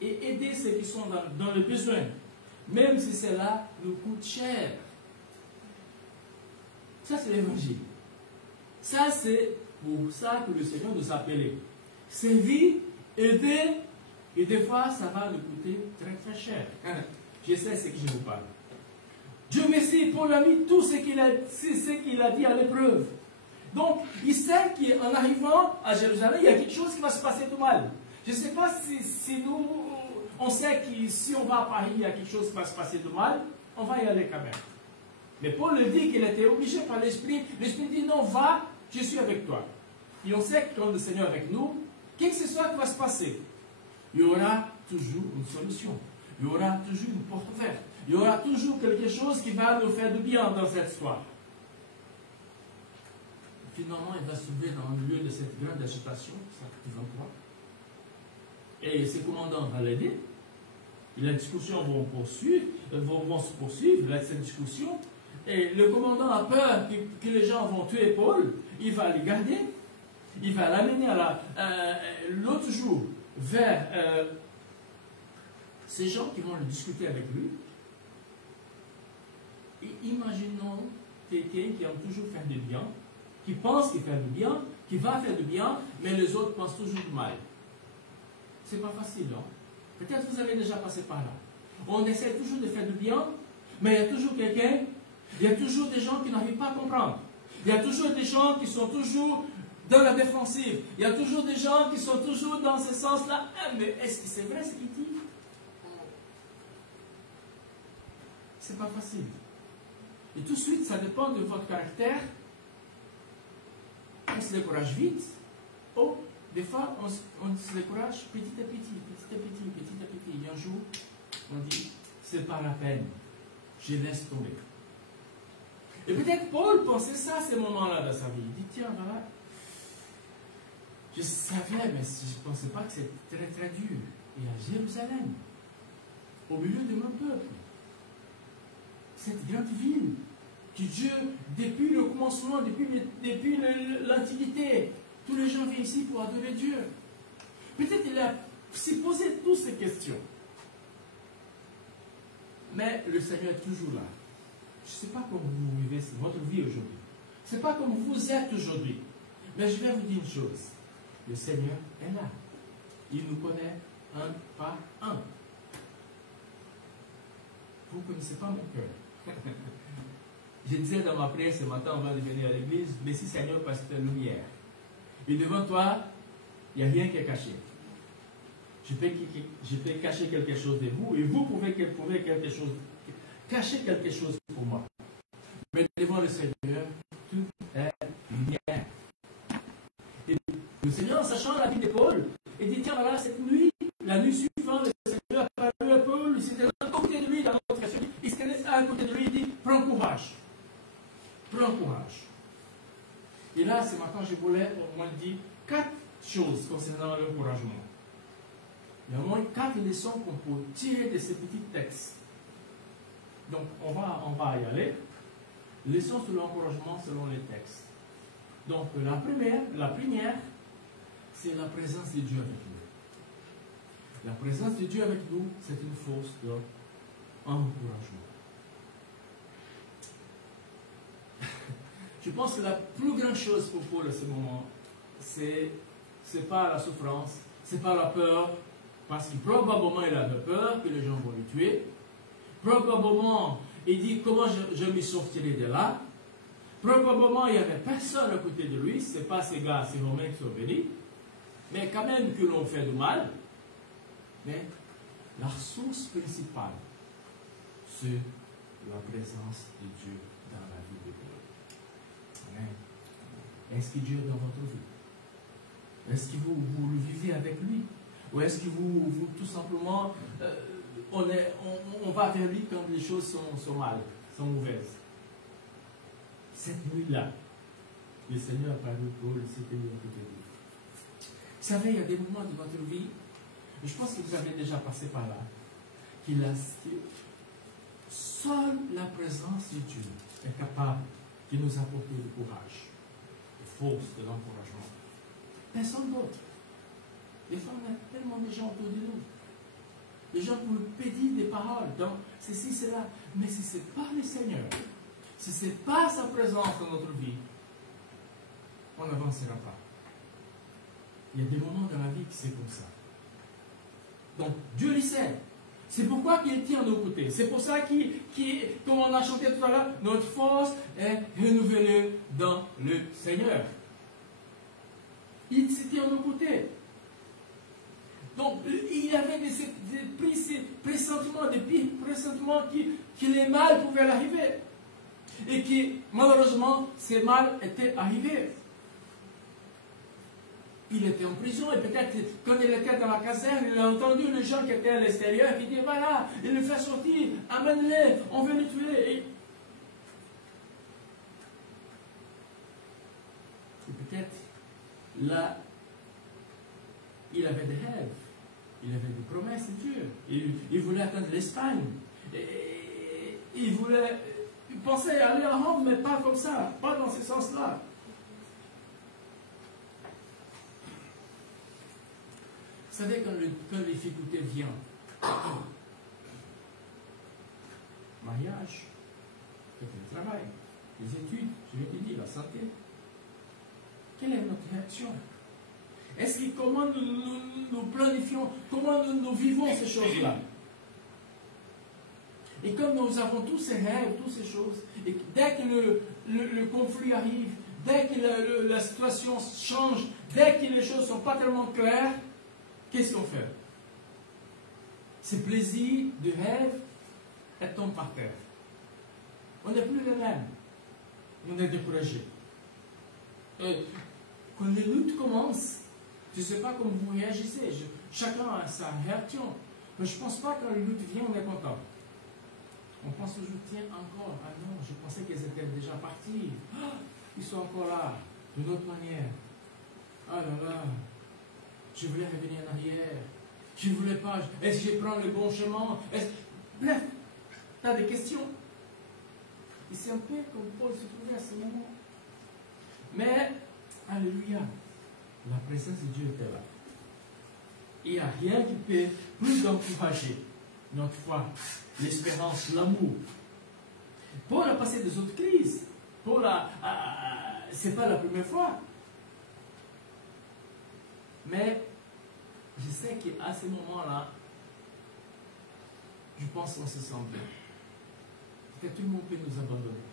et aider ceux qui sont dans le besoin, même si cela nous coûte cher. Ça, c'est l'évangile. Ça, c'est pour ça que le Seigneur nous a appelés. Servir, aider, et des fois, ça va nous coûter très très cher. Je sais ce que je vous parle. Dieu merci, Paul a mis tout ce qu'il a dit à l'épreuve. Donc, il sait qu'en arrivant à Jérusalem, il y a quelque chose qui va se passer de mal. Je ne sais pas si nous, on sait que si on va à Paris, il y a quelque chose qui va se passer de mal, on va y aller quand même. Mais Paul le dit qu'il était obligé par l'Esprit. L'Esprit dit non, va, je suis avec toi. Et on sait que quand le Seigneur est avec nous, qu'est-ce que ce soit qui va se passer, il y aura toujours une solution. Il y aura toujours une porte ouverte. Il y aura toujours quelque chose qui va nous faire du bien dans cette histoire. Finalement, il va se trouver dans le lieu de cette grande agitation, chapitre 23. Et ses commandants vont l'aider. Et la discussion va se poursuivre, cette discussion. Et le commandant a peur que les gens vont tuer Paul. Il va les garder. Il va l'amener l'autre jour vers ces gens qui vont le discuter avec lui. Et imaginons quelqu'un qui aime toujours faire du bien, qui pense qu'il fait du bien, qui va faire du bien, mais les autres pensent toujours du mal. C'est pas facile, hein? Peut-être que vous avez déjà passé par là. On essaie toujours de faire du bien, mais il y a toujours quelqu'un, il y a toujours des gens qui n'arrivent pas à comprendre. Il y a toujours des gens qui sont toujours dans la défensive. Il y a toujours des gens qui sont toujours dans ce sens-là. Ah, mais est-ce que c'est vrai ce qu'il dit? C'est pas facile. Et tout de suite, ça dépend de votre caractère. On se décourage vite. Oh, des fois, on se décourage petit à petit. Et un jour, on dit, c'est pas la peine. Je laisse tomber. Et peut-être Paul pensait ça à ce moment-là dans sa vie. Il dit, tiens, voilà, je savais, mais je ne pensais pas que c'était très très dur. Et à Jérusalem, au milieu de mon peuple, cette grande ville, que Dieu, depuis le commencement, depuis l'Antiquité, tous les gens viennent ici pour adorer Dieu. Peut-être il a s'est posé toutes ces questions. Mais le Seigneur est toujours là. Je ne sais pas comment vous vivez votre vie aujourd'hui. Ce n'est pas comme vous êtes aujourd'hui. Mais je vais vous dire une chose. Le Seigneur est là. Il nous connaît un par un. Vous ne connaissez pas mon cœur. Je disais dans ma prière ce matin avant de venir à l'église, merci Seigneur parce que tu es lumière. Et devant toi, il n'y a rien qui est caché. Je peux cacher quelque chose de vous et vous pouvez quelque chose, cacher quelque chose pour moi. Mais devant le Seigneur, tout est lumière. Et le Seigneur, en sachant la vie de Paul, il dit, tiens, voilà, cette nuit, la nuit suivante, le Seigneur a parlé à Paul, il s'était à côté de lui, dans notre version, il s'était à côté de lui, il dit, prends courage. Prends courage. Et là, ce matin, je voulais au moins dire 4 choses concernant l'encouragement. Il y a au moins 4 leçons qu'on peut tirer de ces petits textes. Donc, on va y aller. Leçons sur l'encouragement selon les textes. Donc, la première, c'est la présence de Dieu avec nous. La présence de Dieu avec nous, c'est une force d'encouragement. Je pense que la plus grande chose pour Paul à ce moment, c'est pas la souffrance, c'est pas la peur, parce que probablement il avait peur que les gens vont le tuer. Probablement, il dit comment je me sortirai de là. Probablement, il n'y avait personne à côté de lui, ce n'est pas ces gars, ces Romains qui sont venus, mais quand même que l'on fait du mal. Mais la source principale, c'est la présence de Dieu dans la vie de Paul. Amen. Est-ce qu'il dure dans votre vie? Est-ce que vous le vivez avec lui? Ou est-ce que vous tout simplement, on va vers lui quand les choses sont mal, sont mauvaises? Cette nuit-là, le Seigneur a parlé de Paul, c'était lui à côté de lui. Vous savez, il y a des moments de votre vie, et je pense que vous avez déjà passé par là, seule la présence de Dieu est capable de nous apporter le courage, de force, de l'encouragement. Personne d'autre. Des fois, on a tellement de gens autour de nous. Les gens pour pédir des paroles, donc ceci, cela. Mais si ce n'est pas le Seigneur, si ce n'est pas sa présence dans notre vie, on n'avancera pas. Il y a des moments dans la vie qui c'est comme ça. Donc, Dieu le sait. C'est pourquoi il tient à nos côtés. C'est pour ça comme on a chanté tout à l'heure, notre force est renouvelée dans le Seigneur. Il se tient à nos côtés. Donc, il avait des pressentiments, des pires pressentiments que les mal pouvaient arriver. Et que, malheureusement, ces mal étaient arrivés. Il était en prison et peut-être quand il était dans la caserne, il a entendu les gens qui étaient à l'extérieur qui disaient voilà, il le fait sortir, amène-les, on veut le tuer. Et peut-être là, il avait des rêves, il avait des promesses de Dieu. Il voulait atteindre l'Espagne. Il pensait aller à Rome, mais pas comme ça, pas dans ce sens-là. Vous savez, quand les difficultés viennent, mariage, le travail, les études, je l'ai dit, la santé, quelle est notre réaction? Est-ce que comment nous planifions, comment nous vivons ces choses-là? Et comme nous avons tous ces rêves, toutes ces choses, et dès que le conflit arrive, dès que la situation change, dès que les choses ne sont pas tellement claires, qu'est-ce qu'on fait? Ce plaisir de rêve, elle tombe par terre. On n'est plus les mêmes. On est découragé. Quand les luttes commencent, je ne sais pas comment vous réagissez. Chacun a sa réaction. Mais je ne pense pas que quand les luttes viennent, on est content. On pense toujours, tiens, encore. Ah non, je pensais qu'ils étaient déjà partis. Ah, ils sont encore là, d'une autre manière. Ah là là. Je voulais revenir en arrière. Je ne voulais pas. Est-ce que je prends le bon chemin? Bref, tu as des questions. Et c'est un peu comme Paul se trouvait à ce moment. Mais, alléluia, la présence de Dieu était là. Il n'y a rien qui peut plus encourager notre foi, l'espérance, l'amour. Paul a passé des autres crises. Paul c'est pas la première fois. Mais je sais qu'à ce moment-là, je pense qu'on se sent bien. Que tout le monde peut nous abandonner.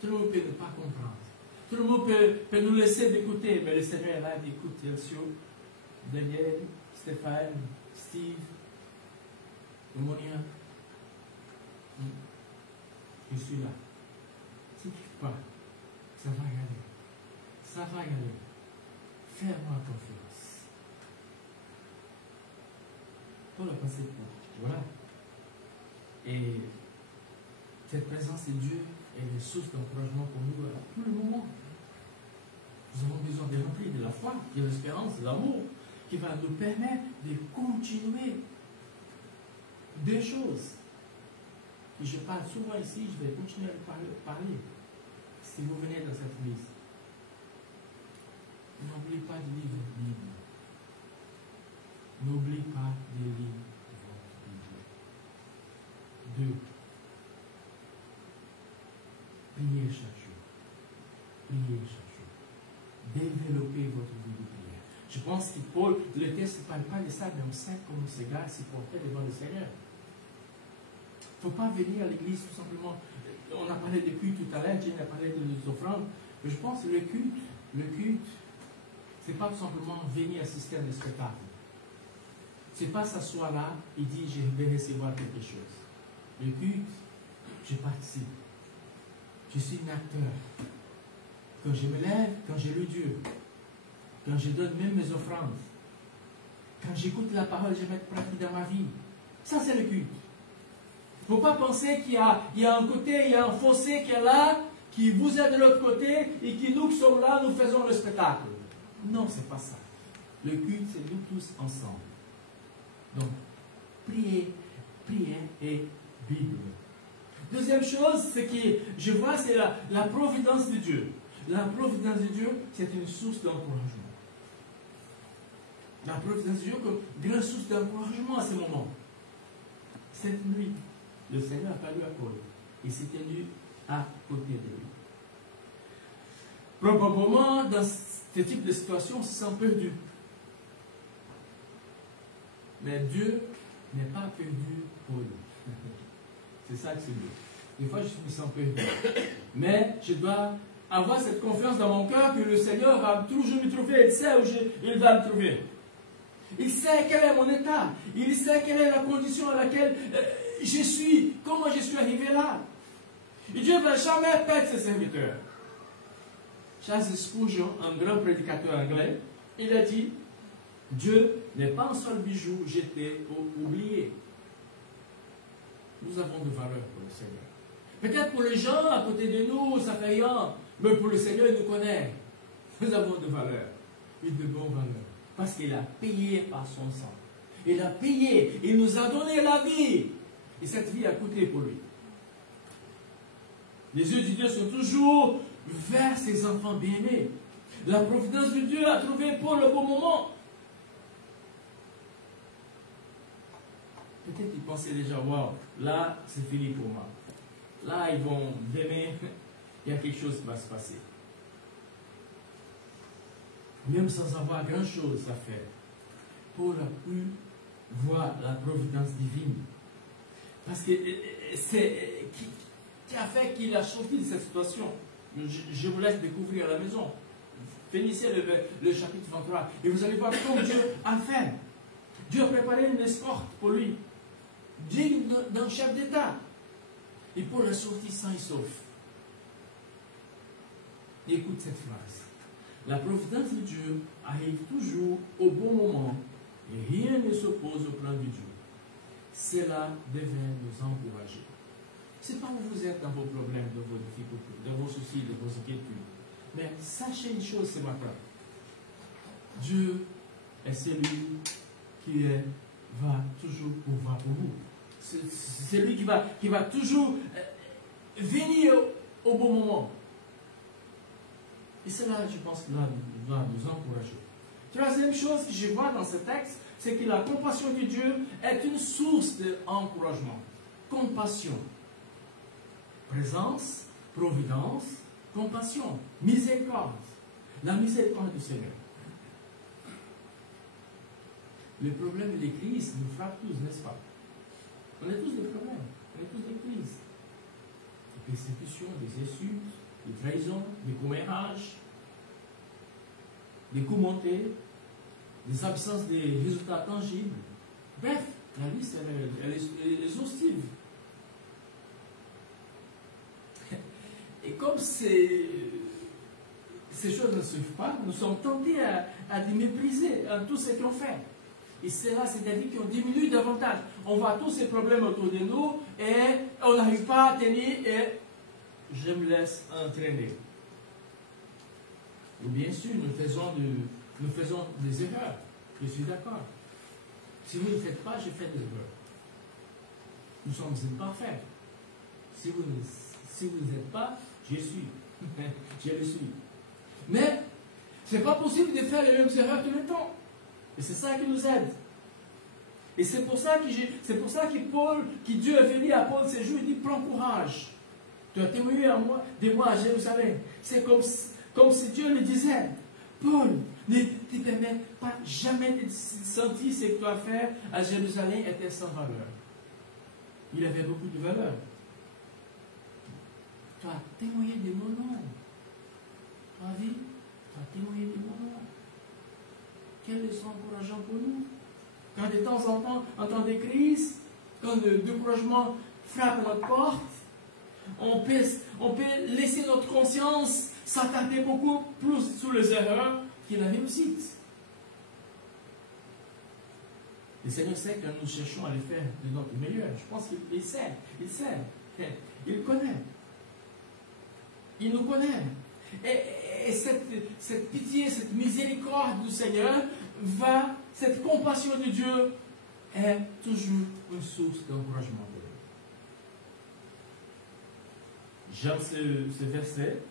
Tout le monde peut ne pas comprendre. Tout le monde peut nous laisser d'écouter. Mais le Seigneur est là, il écoute Elcio, Daniel, Stéphane, Steve, Monia. Je suis là. Ne t'inquiète pas. Ça va y aller. Ça va y aller. Fais-moi confiance. Paul a passé pour. Voilà. Et cette présence de Dieu est une source d'encouragement pour nous à tout le moment. Nous avons besoin de remplir de la foi, de l'espérance, de l'amour, qui va nous permettre de continuer. Deux choses. Et je parle souvent ici, je vais continuer à parler. Si vous venez dans cette église, n'oubliez pas de lire votre Bible. N'oubliez pas de lire votre Bible. Deux. Priez chaque jour. Priez chaque jour. Développez votre vie de prière. Je pense que Paul, le texte ne parle pas de ça, mais on sait comment ces gars se portaient devant le Seigneur. Il ne faut pas venir à l'église tout simplement. On a parlé de culte tout à l'heure, Jane a parlé des offrandes. Mais je pense que le culte, ce n'est pas tout simplement venir assister à des spectacles. Ce n'est pas s'asseoir là et dire je vais recevoir quelque chose. Le culte, je participe. Je suis un acteur. Quand je me lève, quand je loue Dieu, quand je donne même mes offrandes, quand j'écoute la parole, je mets pratique dans ma vie. Ça, c'est le culte. Il ne faut pas penser qu'il y a un côté, il y a un fossé qui est là, qui vous est de l'autre côté, et qui nous qui sommes là, nous faisons le spectacle. Non, ce n'est pas ça. Le culte, c'est nous tous ensemble. Donc, priez et Bible. Deuxième chose, c'est que je vois, c'est la providence de Dieu. La providence de Dieu, c'est une source d'encouragement. La providence de Dieu comme grande source d'encouragement à ce moment. Cette nuit, le Seigneur a parlé à Paul. Il s'est tenu à côté de lui. Probablement, dans ce type de situation, on se sent perdu. Mais Dieu n'est pas perdu Paul. C'est ça que c'est Dieu. Des fois, je me sens perdu. Mais je dois avoir cette confiance dans mon cœur que le Seigneur va toujours me trouver. Il sait où il va me trouver. Il sait quel est mon état. Il sait quelle est la condition à laquelle je suis. Comment je suis arrivé là. Et Dieu ne va jamais perdre ses serviteurs. Charles Spurgeon, un grand prédicateur anglais, il a dit, Dieu n'est pas un seul bijou jeté ou oublié. Nous avons de valeur pour le Seigneur. Peut-être pour les gens à côté de nous, ça fait rien. Mais pour le Seigneur, il nous connaît. Nous avons de valeur. Et de bonnes valeurs. Parce qu'il a payé par son sang. Il a payé. Il nous a donné la vie. Et cette vie a coûté pour lui. Les yeux de Dieu sont toujours vers ses enfants bien-aimés. La providence de Dieu a trouvé pour le bon moment. Peut-être qu'ils pensaient déjà, wow, là, c'est fini pour moi. Là, ils vont m'aimer. Il y a quelque chose qui va se passer. Même sans avoir grand-chose à faire, Paul a pu voir la providence divine. Parce que c'est qui a fait qu'il a sorti de cette situation. Je vous laisse découvrir à la maison. Finissez le chapitre 23 et vous allez voir comment Dieu a fait. Dieu a préparé une escorte pour lui, digne d'un chef d'État. Et Paul a sorti sain et sauf. Écoute cette phrase. La providence de Dieu arrive toujours au bon moment et rien ne s'oppose au plan de Dieu. Cela devait nous encourager. Ce n'est pas où vous êtes dans vos problèmes, dans vos difficultés, dans vos soucis, dans vos inquiétudes. Mais sachez une chose ce matin. Dieu est celui qui va toujours pouvoir pour vous. C'est lui qui va toujours venir au bon moment. Et cela, je pense, va nous encourager. Troisième chose que je vois dans ce texte, c'est que la compassion de Dieu est une source d'encouragement. Compassion. Présence, providence, compassion, miséricorde. La miséricorde du Seigneur. Les problèmes et les crises nous frappent tous, n'est-ce pas? On a tous des problèmes, on a tous des crises. Des persécutions, des insultes, des trahisons, des commérages, des coups montés, des absences de résultats tangibles. Bref, la vie, elle est exhaustive. Et comme ces choses ne suivent pas, nous sommes tentés à les mépriser, à tout ce qu'ils ont fait. Et c'est là, c'est-à-dire qu'on diminue davantage. On voit tous ces problèmes autour de nous et on n'arrive pas à tenir et je me laisse entraîner. Et bien sûr, nous faisons des erreurs. Je suis d'accord. Si vous ne faites pas, je fais des erreurs. Nous sommes imparfaits. Si vous n'êtes pas, je suis. Je le suis. Mais ce n'est pas possible de faire les mêmes erreurs tout le temps. Et c'est ça qui nous aide. Et c'est pour ça que Dieu est venu à Paul ces jours, il dit, prends courage. Tu as témoigné de moi à Jérusalem. C'est comme si Dieu le disait, Paul, ne te permets pas jamais de sentir ce que tu as fait à Jérusalem était sans valeur. Il avait beaucoup de valeur. Tu as témoigné de mon nom. Tu as vu? Tu as témoigné de mon nom. Quelle leçon encourageante pour nous. Quand de temps en temps, des crises, quand le découragement frappe notre porte, On peut laisser notre conscience s'attarder beaucoup plus sur les erreurs que la réussite. Le Seigneur sait que nous cherchons à les faire de notre meilleur. Je pense qu'il sait. Il connaît. Il nous connaît. Et cette pitié, cette miséricorde du Seigneur cette compassion de Dieu est toujours une source d'encouragement pour nous. J'aime ce verset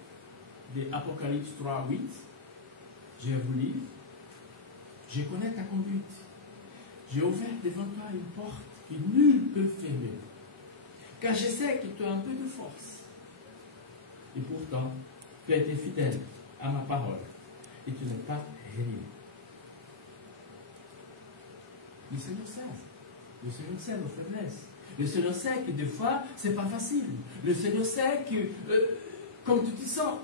de Apocalypse 3, 8. Je vais vous lire. Je connais ta conduite. J'ai ouvert devant toi une porte que nul ne peut fermer. Car je sais que tu as un peu de force. Et pourtant, tu as été fidèle à ma parole. Et tu n'es pas réuni. Le Seigneur sait. Le Seigneur sait nos faiblesses. Le Seigneur sait que des fois, ce n'est pas facile. Le Seigneur sait que, comme tu te sens.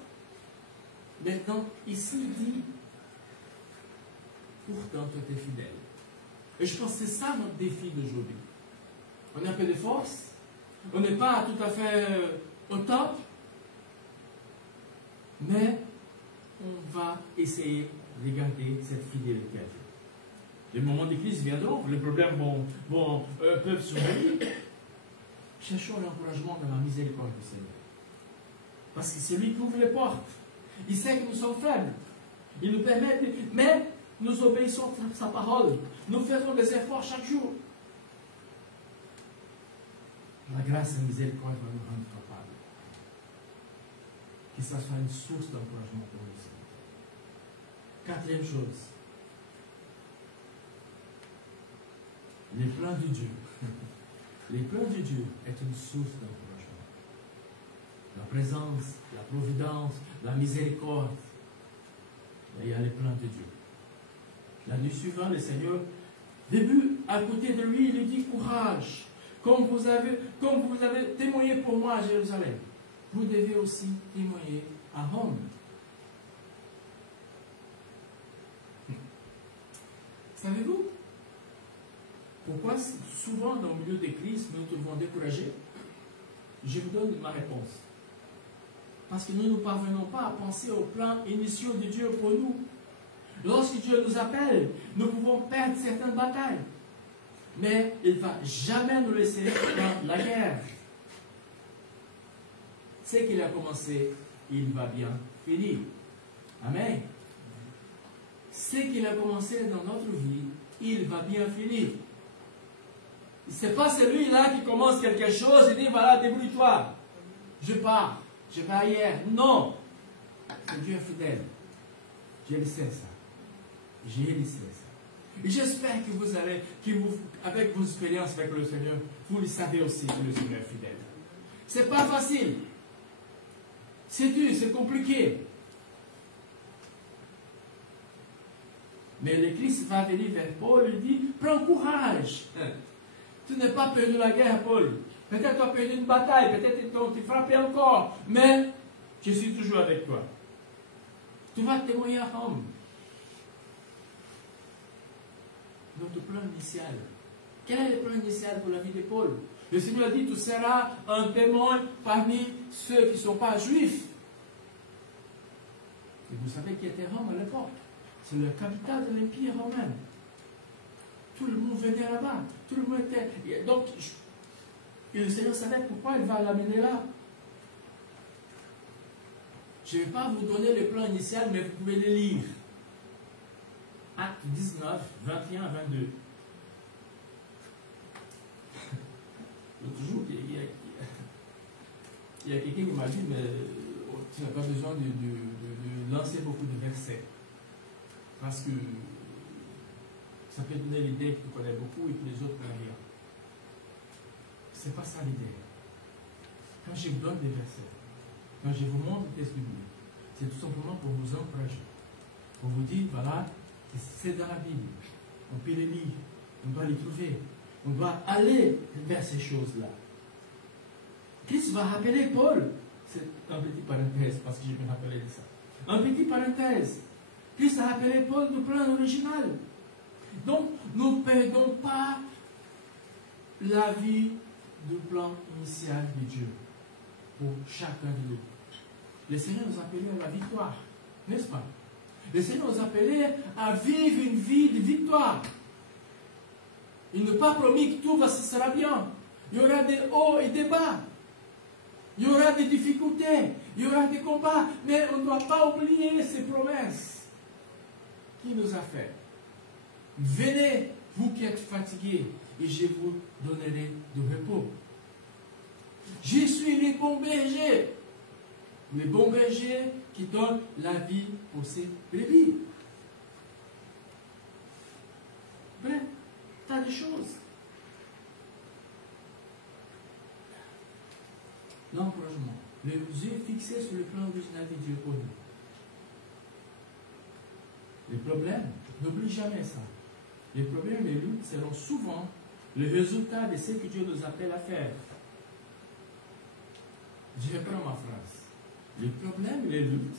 Maintenant, ici, il dit, pourtant, tu es fidèle. Et je pense que c'est ça notre défi d'aujourd'hui. On a un peu de force. On n'est pas tout à fait au top. Mais on va essayer de garder cette fidélité à Dieu. Les moments de crise viendront, les problèmes peuvent survenir. Cherchons l'encouragement dans la miséricorde du Seigneur. Parce que c'est lui qui ouvre les portes. Il sait que nous sommes faibles. Il nous permet mais nous obéissons à sa parole. Nous faisons des efforts chaque jour. La grâce et la miséricorde va nous rendre capables. Que ça soit une source d'encouragement pour nous. Quatrième chose. Les plans de Dieu. Les plans de Dieu est une source d'encouragement. La présence, la providence, la miséricorde. Il y a les plans de Dieu. La nuit suivante, le Seigneur, début, à côté de lui, il lui dit courage. Comme vous avez témoigné pour moi à Jérusalem, vous devez aussi témoigner à Rome. Savez-vous pourquoi souvent dans le milieu des crises nous nous trouvons découragés? Je vous donne ma réponse. Parce que nous ne parvenons pas à penser aux plans initiaux de Dieu pour nous. Lorsque Dieu nous appelle, nous pouvons perdre certaines batailles. Mais il ne va jamais nous laisser dans la guerre. Ce qu'il a commencé, il va bien finir. Amen. Ce qu'il a commencé dans notre vie, il va bien finir. Ce n'est pas celui-là qui commence quelque chose et dit voilà, débrouille-toi. Je pars, je vais ailleurs. Non. C'est Dieu fidèle. Je le sais ça. Je le sais ça. Et j'espère que vous allez, avec vos expériences avec le Seigneur, vous le savez aussi que le Seigneur est fidèle. Ce n'est pas facile. C'est dur, c'est compliqué. Mais le Christ va venir vers Paul et dit, prends courage. Tu n'es pas perdu la guerre, Paul. Peut-être tu as perdu une bataille, peut-être tu t'es frappé encore, mais je suis toujours avec toi. Tu vas témoigner à Rome. Notre plan initial. Quel est le plan initial pour la vie de Paul? Le Seigneur a dit, tu seras un témoin parmi ceux qui ne sont pas juifs. Et vous savez qui était Rome à l'époque? C'est la capitale de l'Empire romain. Tout le monde venait là-bas. Tout le monde était... Donc, le Seigneur savait pourquoi il va l'amener là. Je ne vais pas vous donner le plan initial, mais vous pouvez le lire. Acte 19, 21 à 22. L'autre jour, il y a quelqu'un qui m'a dit, mais tu n'as pas besoin de lancer beaucoup de versets. Parce que ça peut donner l'idée que tu connais beaucoup et que les autres n'ont rien. Ce n'est pas ça l'idée. Quand je vous donne des versets, quand je vous montre le texte biblique, c'est tout simplement pour vous encourager. Pour vous dire, voilà, c'est dans la Bible. On peut les lire. On doit les trouver. On doit aller vers ces choses-là. Christ va rappeler Paul. C'est un petit parenthèse, parce que je me rappelais de ça. Un petit parenthèse. Christ a rappelé Paul du plan original. Donc, nous ne perdons pas la vie du plan initial de Dieu. pour chacun de nous. Le Seigneur nous appelait à la victoire, n'est-ce pas? Le Seigneur nous appelait à vivre une vie de victoire. Il n'a pas promis que tout sera bien. Il y aura des hauts et des bas. Il y aura des difficultés. Il y aura des combats. Mais on ne doit pas oublier ces promesses qu'il nous a faites. Venez, vous qui êtes fatigués, et je vous donnerai du repos. Je suis le bon berger. Le bon berger qui donne la vie pour ses brebis. Bref, tas de choses. L'encouragement. Les yeux fixés sur le plan original de Dieu pour nous. Les problèmes, n'oublie jamais ça. Les problèmes et les luttes seront souvent le résultat de ce que Dieu nous appelle à faire. Je reprends ma phrase. Les problèmes et les luttes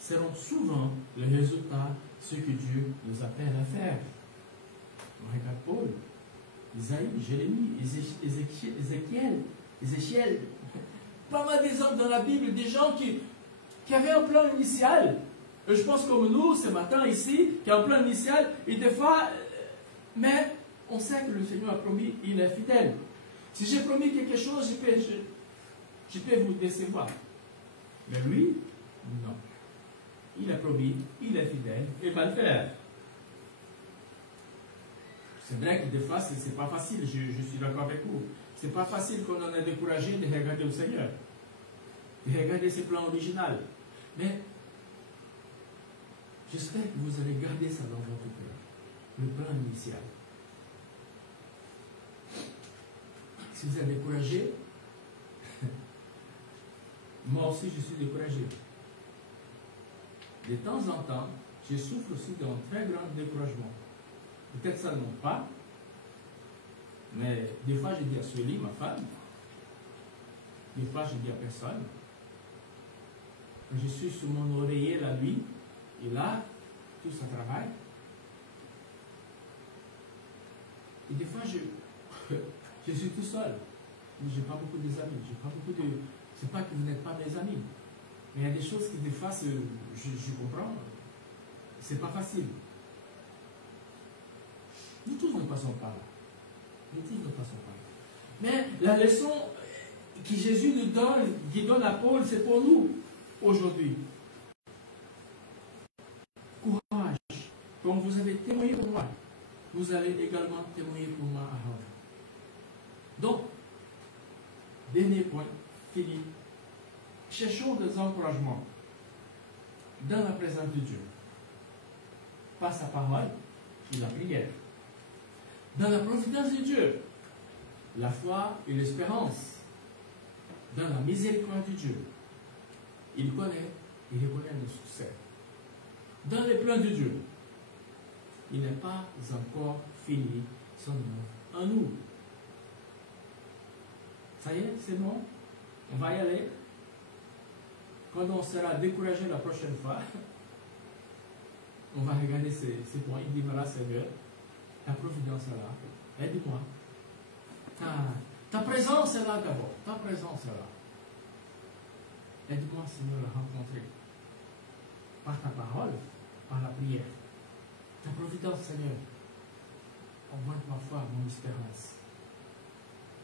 seront souvent le résultat de ce que Dieu nous appelle à faire. On regarde Paul, Isaïe, Jérémie, Ézéchiel. Pas mal d'exemples dans la Bible, des gens qui avaient un plan initial. Et je pense comme nous, ce matin ici, qui a un plan initial, et des fois, mais on sait que le Seigneur a promis, il est fidèle. Si j'ai promis quelque chose, je peux vous décevoir. Mais lui, non. Il a promis, il est fidèle, il va le faire. C'est vrai que des fois, ce n'est pas facile, je suis d'accord avec vous. Ce n'est pas facile quand on est découragé de regarder le Seigneur, de regarder ses plans originaux. Mais j'espère que vous allez garder ça dans votre cœur, le plan initial. Si vous êtes découragé, moi aussi je suis découragé. De temps en temps, je souffre aussi d'un très grand découragement. Peut-être ça ne monte pas, mais des fois je dis à Sueli, ma femme, des fois je dis à personne, quand je suis sur mon oreiller la nuit, et là, tout ça travaille. Et des fois je suis tout seul. Je n'ai pas beaucoup d'amis, j'ai pas beaucoup de... C'est pas que vous n'êtes pas mes amis, mais il y a des choses qui des fois, je comprends, c'est pas facile. Nous tous ne passons pas là. Nous tous ne passons pas là. Mais la leçon que Jésus nous donne, qui donne à Paul, c'est pour nous aujourd'hui. Courage. Comme vous avez témoigné pour moi, vous allez également témoigner pour moi à Rome. Donc, dernier point, fini. Cherchons des encouragements dans la présence de Dieu. Par sa parole et la prière. Dans la providence de Dieu, la foi et l'espérance. Dans la miséricorde de Dieu, il connaît et reconnaît le succès. Dans les plans de Dieu, il n'est pas encore fini son œuvre en nous. Ça y est, c'est bon? On va y aller. Quand on sera découragé la prochaine fois, on va regarder ces points. Il dit, voilà, Seigneur, ta providence est là. Aide-moi. Ta présence est là d'abord. Ta présence est là. Aide-moi, Seigneur, à rencontrer. Par ta parole, par la prière. Ta providence, Seigneur, augmente ma foi, mon espérance.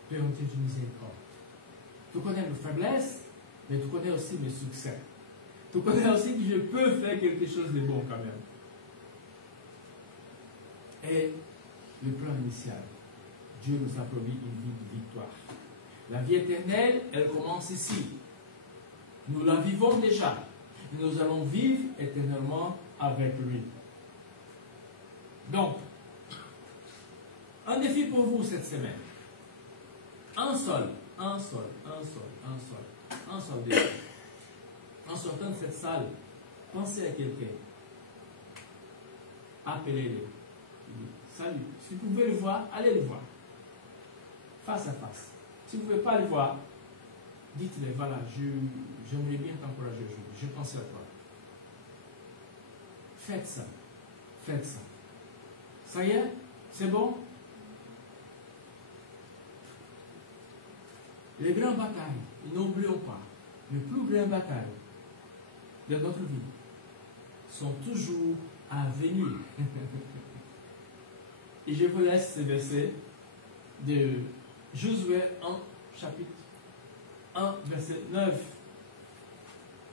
Père, on te dit miséricorde. Tu connais mes faiblesses, mais tu connais aussi mes succès. Tu connais aussi que je peux faire quelque chose de bon quand même. Et le plan initial. Dieu nous a promis une vie de victoire. La vie éternelle, elle commence ici. Nous la vivons déjà. Nous allons vivre éternellement avec lui. Donc, un défi pour vous cette semaine. Un seul défi. En sortant de cette salle, pensez à quelqu'un. Appelez-le. Salut. Si vous pouvez le voir, allez le voir. Face à face. Si vous ne pouvez pas le voir, dites-le, voilà, j'aimerais bien t'encourager aujourd'hui. Je pense à toi. Faites ça. Faites ça. Ça y est? C'est bon? Les grandes batailles, n'oublions pas, les plus grandes batailles de notre vie sont toujours à venir. Et je vous laisse ce verset de Josué 1, chapitre 1, verset 9.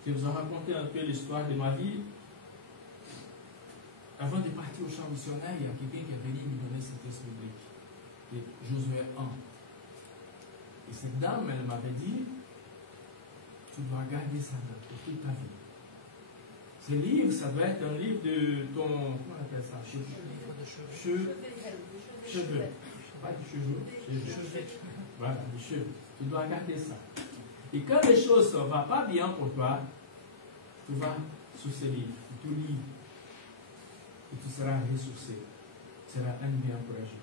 Je vous ai raconté un peu l'histoire de ma vie. Avant de partir au champ missionnaire, il y a quelqu'un qui est venu me donner cette texte biblique, de Josué 1. Et cette dame, elle m'avait dit, tu dois garder ça pour toute ta vie. Ce livre, ça doit être un livre de ton, comment on appelle ça? Cheveux. Pas de cheveux. Voilà, des cheveux. Tu dois garder ça. Et quand les choses ne vont pas bien pour toi, tu vas sur ce livre, tu lis, et tu seras ressourcé. Tu seras animé, encouragé.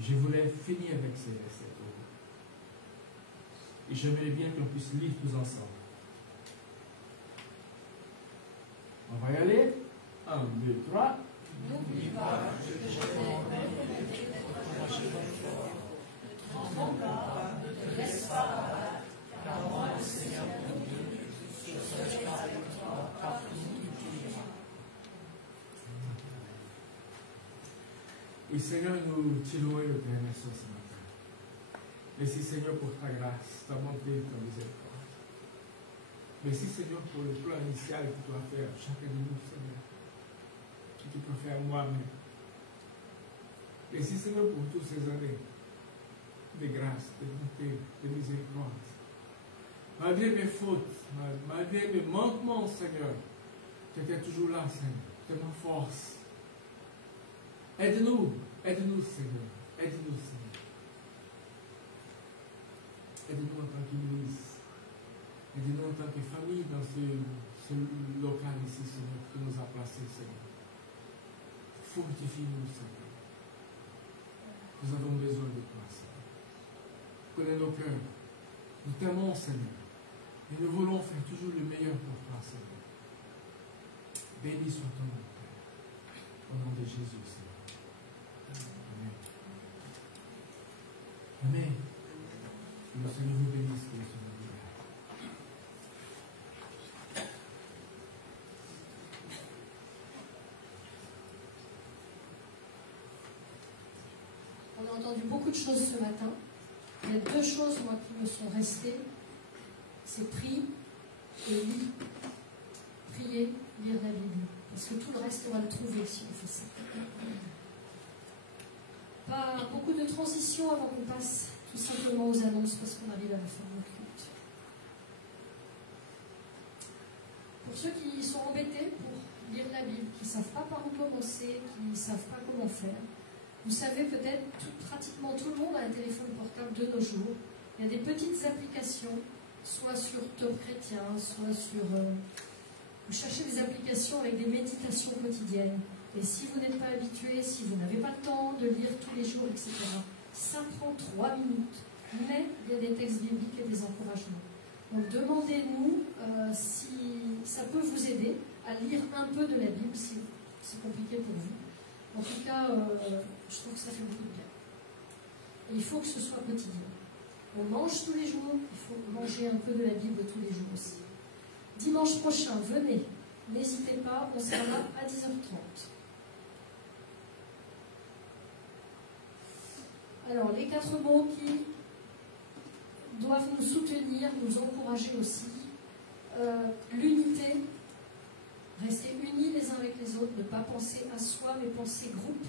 Je voulais finir avec ces versets pour vous. Et j'aimerais bien qu'on puisse lire tous ensemble. On va y aller. 1, 2, 3. N'oublie pas que je t'ai commandé ne tremble pas, ne te laisse pas abattre, car moi, le Seigneur mon Dieu, je serai avec toi partout où tu iras. Et Seigneur, nous te louons et nous te remercions ce matin. Merci Seigneur pour ta grâce, ta bonté et ta miséricorde. Merci Seigneur pour le plan initial que tu as fait à chacun de nous, Seigneur. Que tu peux faire moi-même. Merci Seigneur pour toutes ces années de grâce, de bonté, de miséricorde. Malgré mes fautes, malgré mes manquements, Seigneur, tu étais toujours là, Seigneur. Tu es ma force. Aide-nous, Seigneur. Aide-nous, Seigneur. Aide-nous en tant qu'Église. Aide-nous en tant que famille dans ce local ici, Seigneur, que tu nous as placé, Seigneur. Fortifie-nous, Seigneur. Nous avons besoin de toi, Seigneur. Connais nos cœurs. Nous t'aimons, Seigneur. Et nous voulons faire toujours le meilleur pour toi, Seigneur. Béni soit ton nom, Père. Au nom de Jésus, Seigneur. Amen. Amen. Que le Seigneur vous bénisse, que le Seigneur vous bénisse. On a entendu beaucoup de choses ce matin. Il y a deux choses, moi, qui me sont restées. C'est prie et lis. Prier, lire la Bible. Parce que tout le reste, on va le trouver si on fait ça. Pas beaucoup de transition avant qu'on passe tout simplement aux annonces, parce qu'on arrive à la fin de notre culte. Pour ceux qui sont embêtés pour lire la Bible, qui ne savent pas par où commencer, qui ne savent pas comment faire, vous savez peut-être, pratiquement tout le monde a un téléphone portable de nos jours. Il y a des petites applications, soit sur Top Chrétien, soit sur... vous cherchez des applications avec des méditations quotidiennes. Et si vous n'êtes pas habitué, si vous n'avez pas le temps de lire tous les jours, etc., ça prend 3 minutes. Mais il y a des textes bibliques et des encouragements. Donc demandez-nous si ça peut vous aider à lire un peu de la Bible, si c'est compliqué pour vous. En tout cas, je trouve que ça fait beaucoup de bien. Et il faut que ce soit quotidien. On mange tous les jours, il faut manger un peu de la Bible tous les jours aussi. Dimanche prochain, venez. N'hésitez pas, on sera là à 10h30. Alors, les 4 mots qui doivent nous soutenir, nous encourager aussi. L'unité, rester unis les uns avec les autres, ne pas penser à soi, mais penser groupe.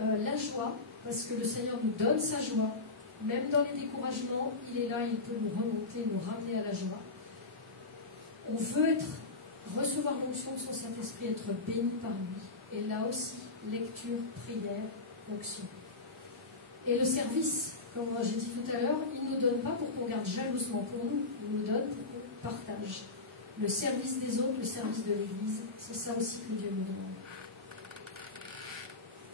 La joie, parce que le Seigneur nous donne sa joie. Même dans les découragements, il est là, il peut nous remonter, nous ramener à la joie. On veut recevoir l'onction de son Saint-Esprit, être béni par lui. Et là aussi, lecture, prière, onction. Et le service, comme j'ai dit tout à l'heure, il ne nous donne pas pour qu'on garde jalousement pour nous, il nous donne pour qu'on partage. Le service des autres, le service de l'Église, c'est ça aussi que Dieu nous demande.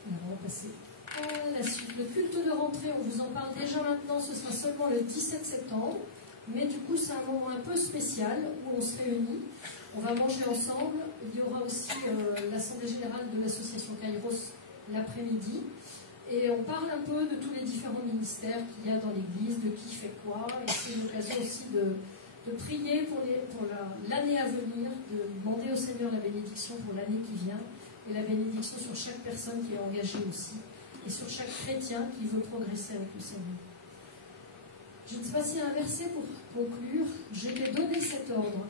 Alors, on va passer à la suite. Le culte de rentrée, on vous en parle déjà maintenant, ce sera seulement le 17 septembre. Mais du coup, c'est un moment un peu spécial où on se réunit. On va manger ensemble. Il y aura aussi l'Assemblée générale de l'association Kairos l'après-midi. Et on parle un peu de tous les différents ministères qu'il y a dans l'Église, de qui fait quoi. Et c'est l'occasion aussi de de prier pour l'année à venir, de demander au Seigneur la bénédiction pour l'année qui vient, et la bénédiction sur chaque personne qui est engagée aussi, et sur chaque chrétien qui veut progresser avec le Seigneur. Je ne sais pas s'il y a un verset pour conclure. Je t'ai donné cet ordre.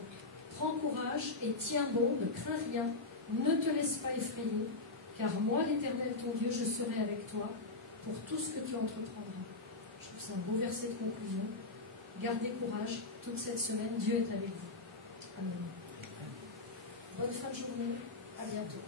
Prends courage et tiens bon, ne crains rien, ne te laisse pas effrayer, car moi, l'Éternel, ton Dieu, je serai avec toi pour tout ce que tu entreprendras. Je trouve que c'est un beau verset de conclusion. Gardez courage toute cette semaine. Dieu est avec vous. Amen. Bonne fin de journée. À bientôt.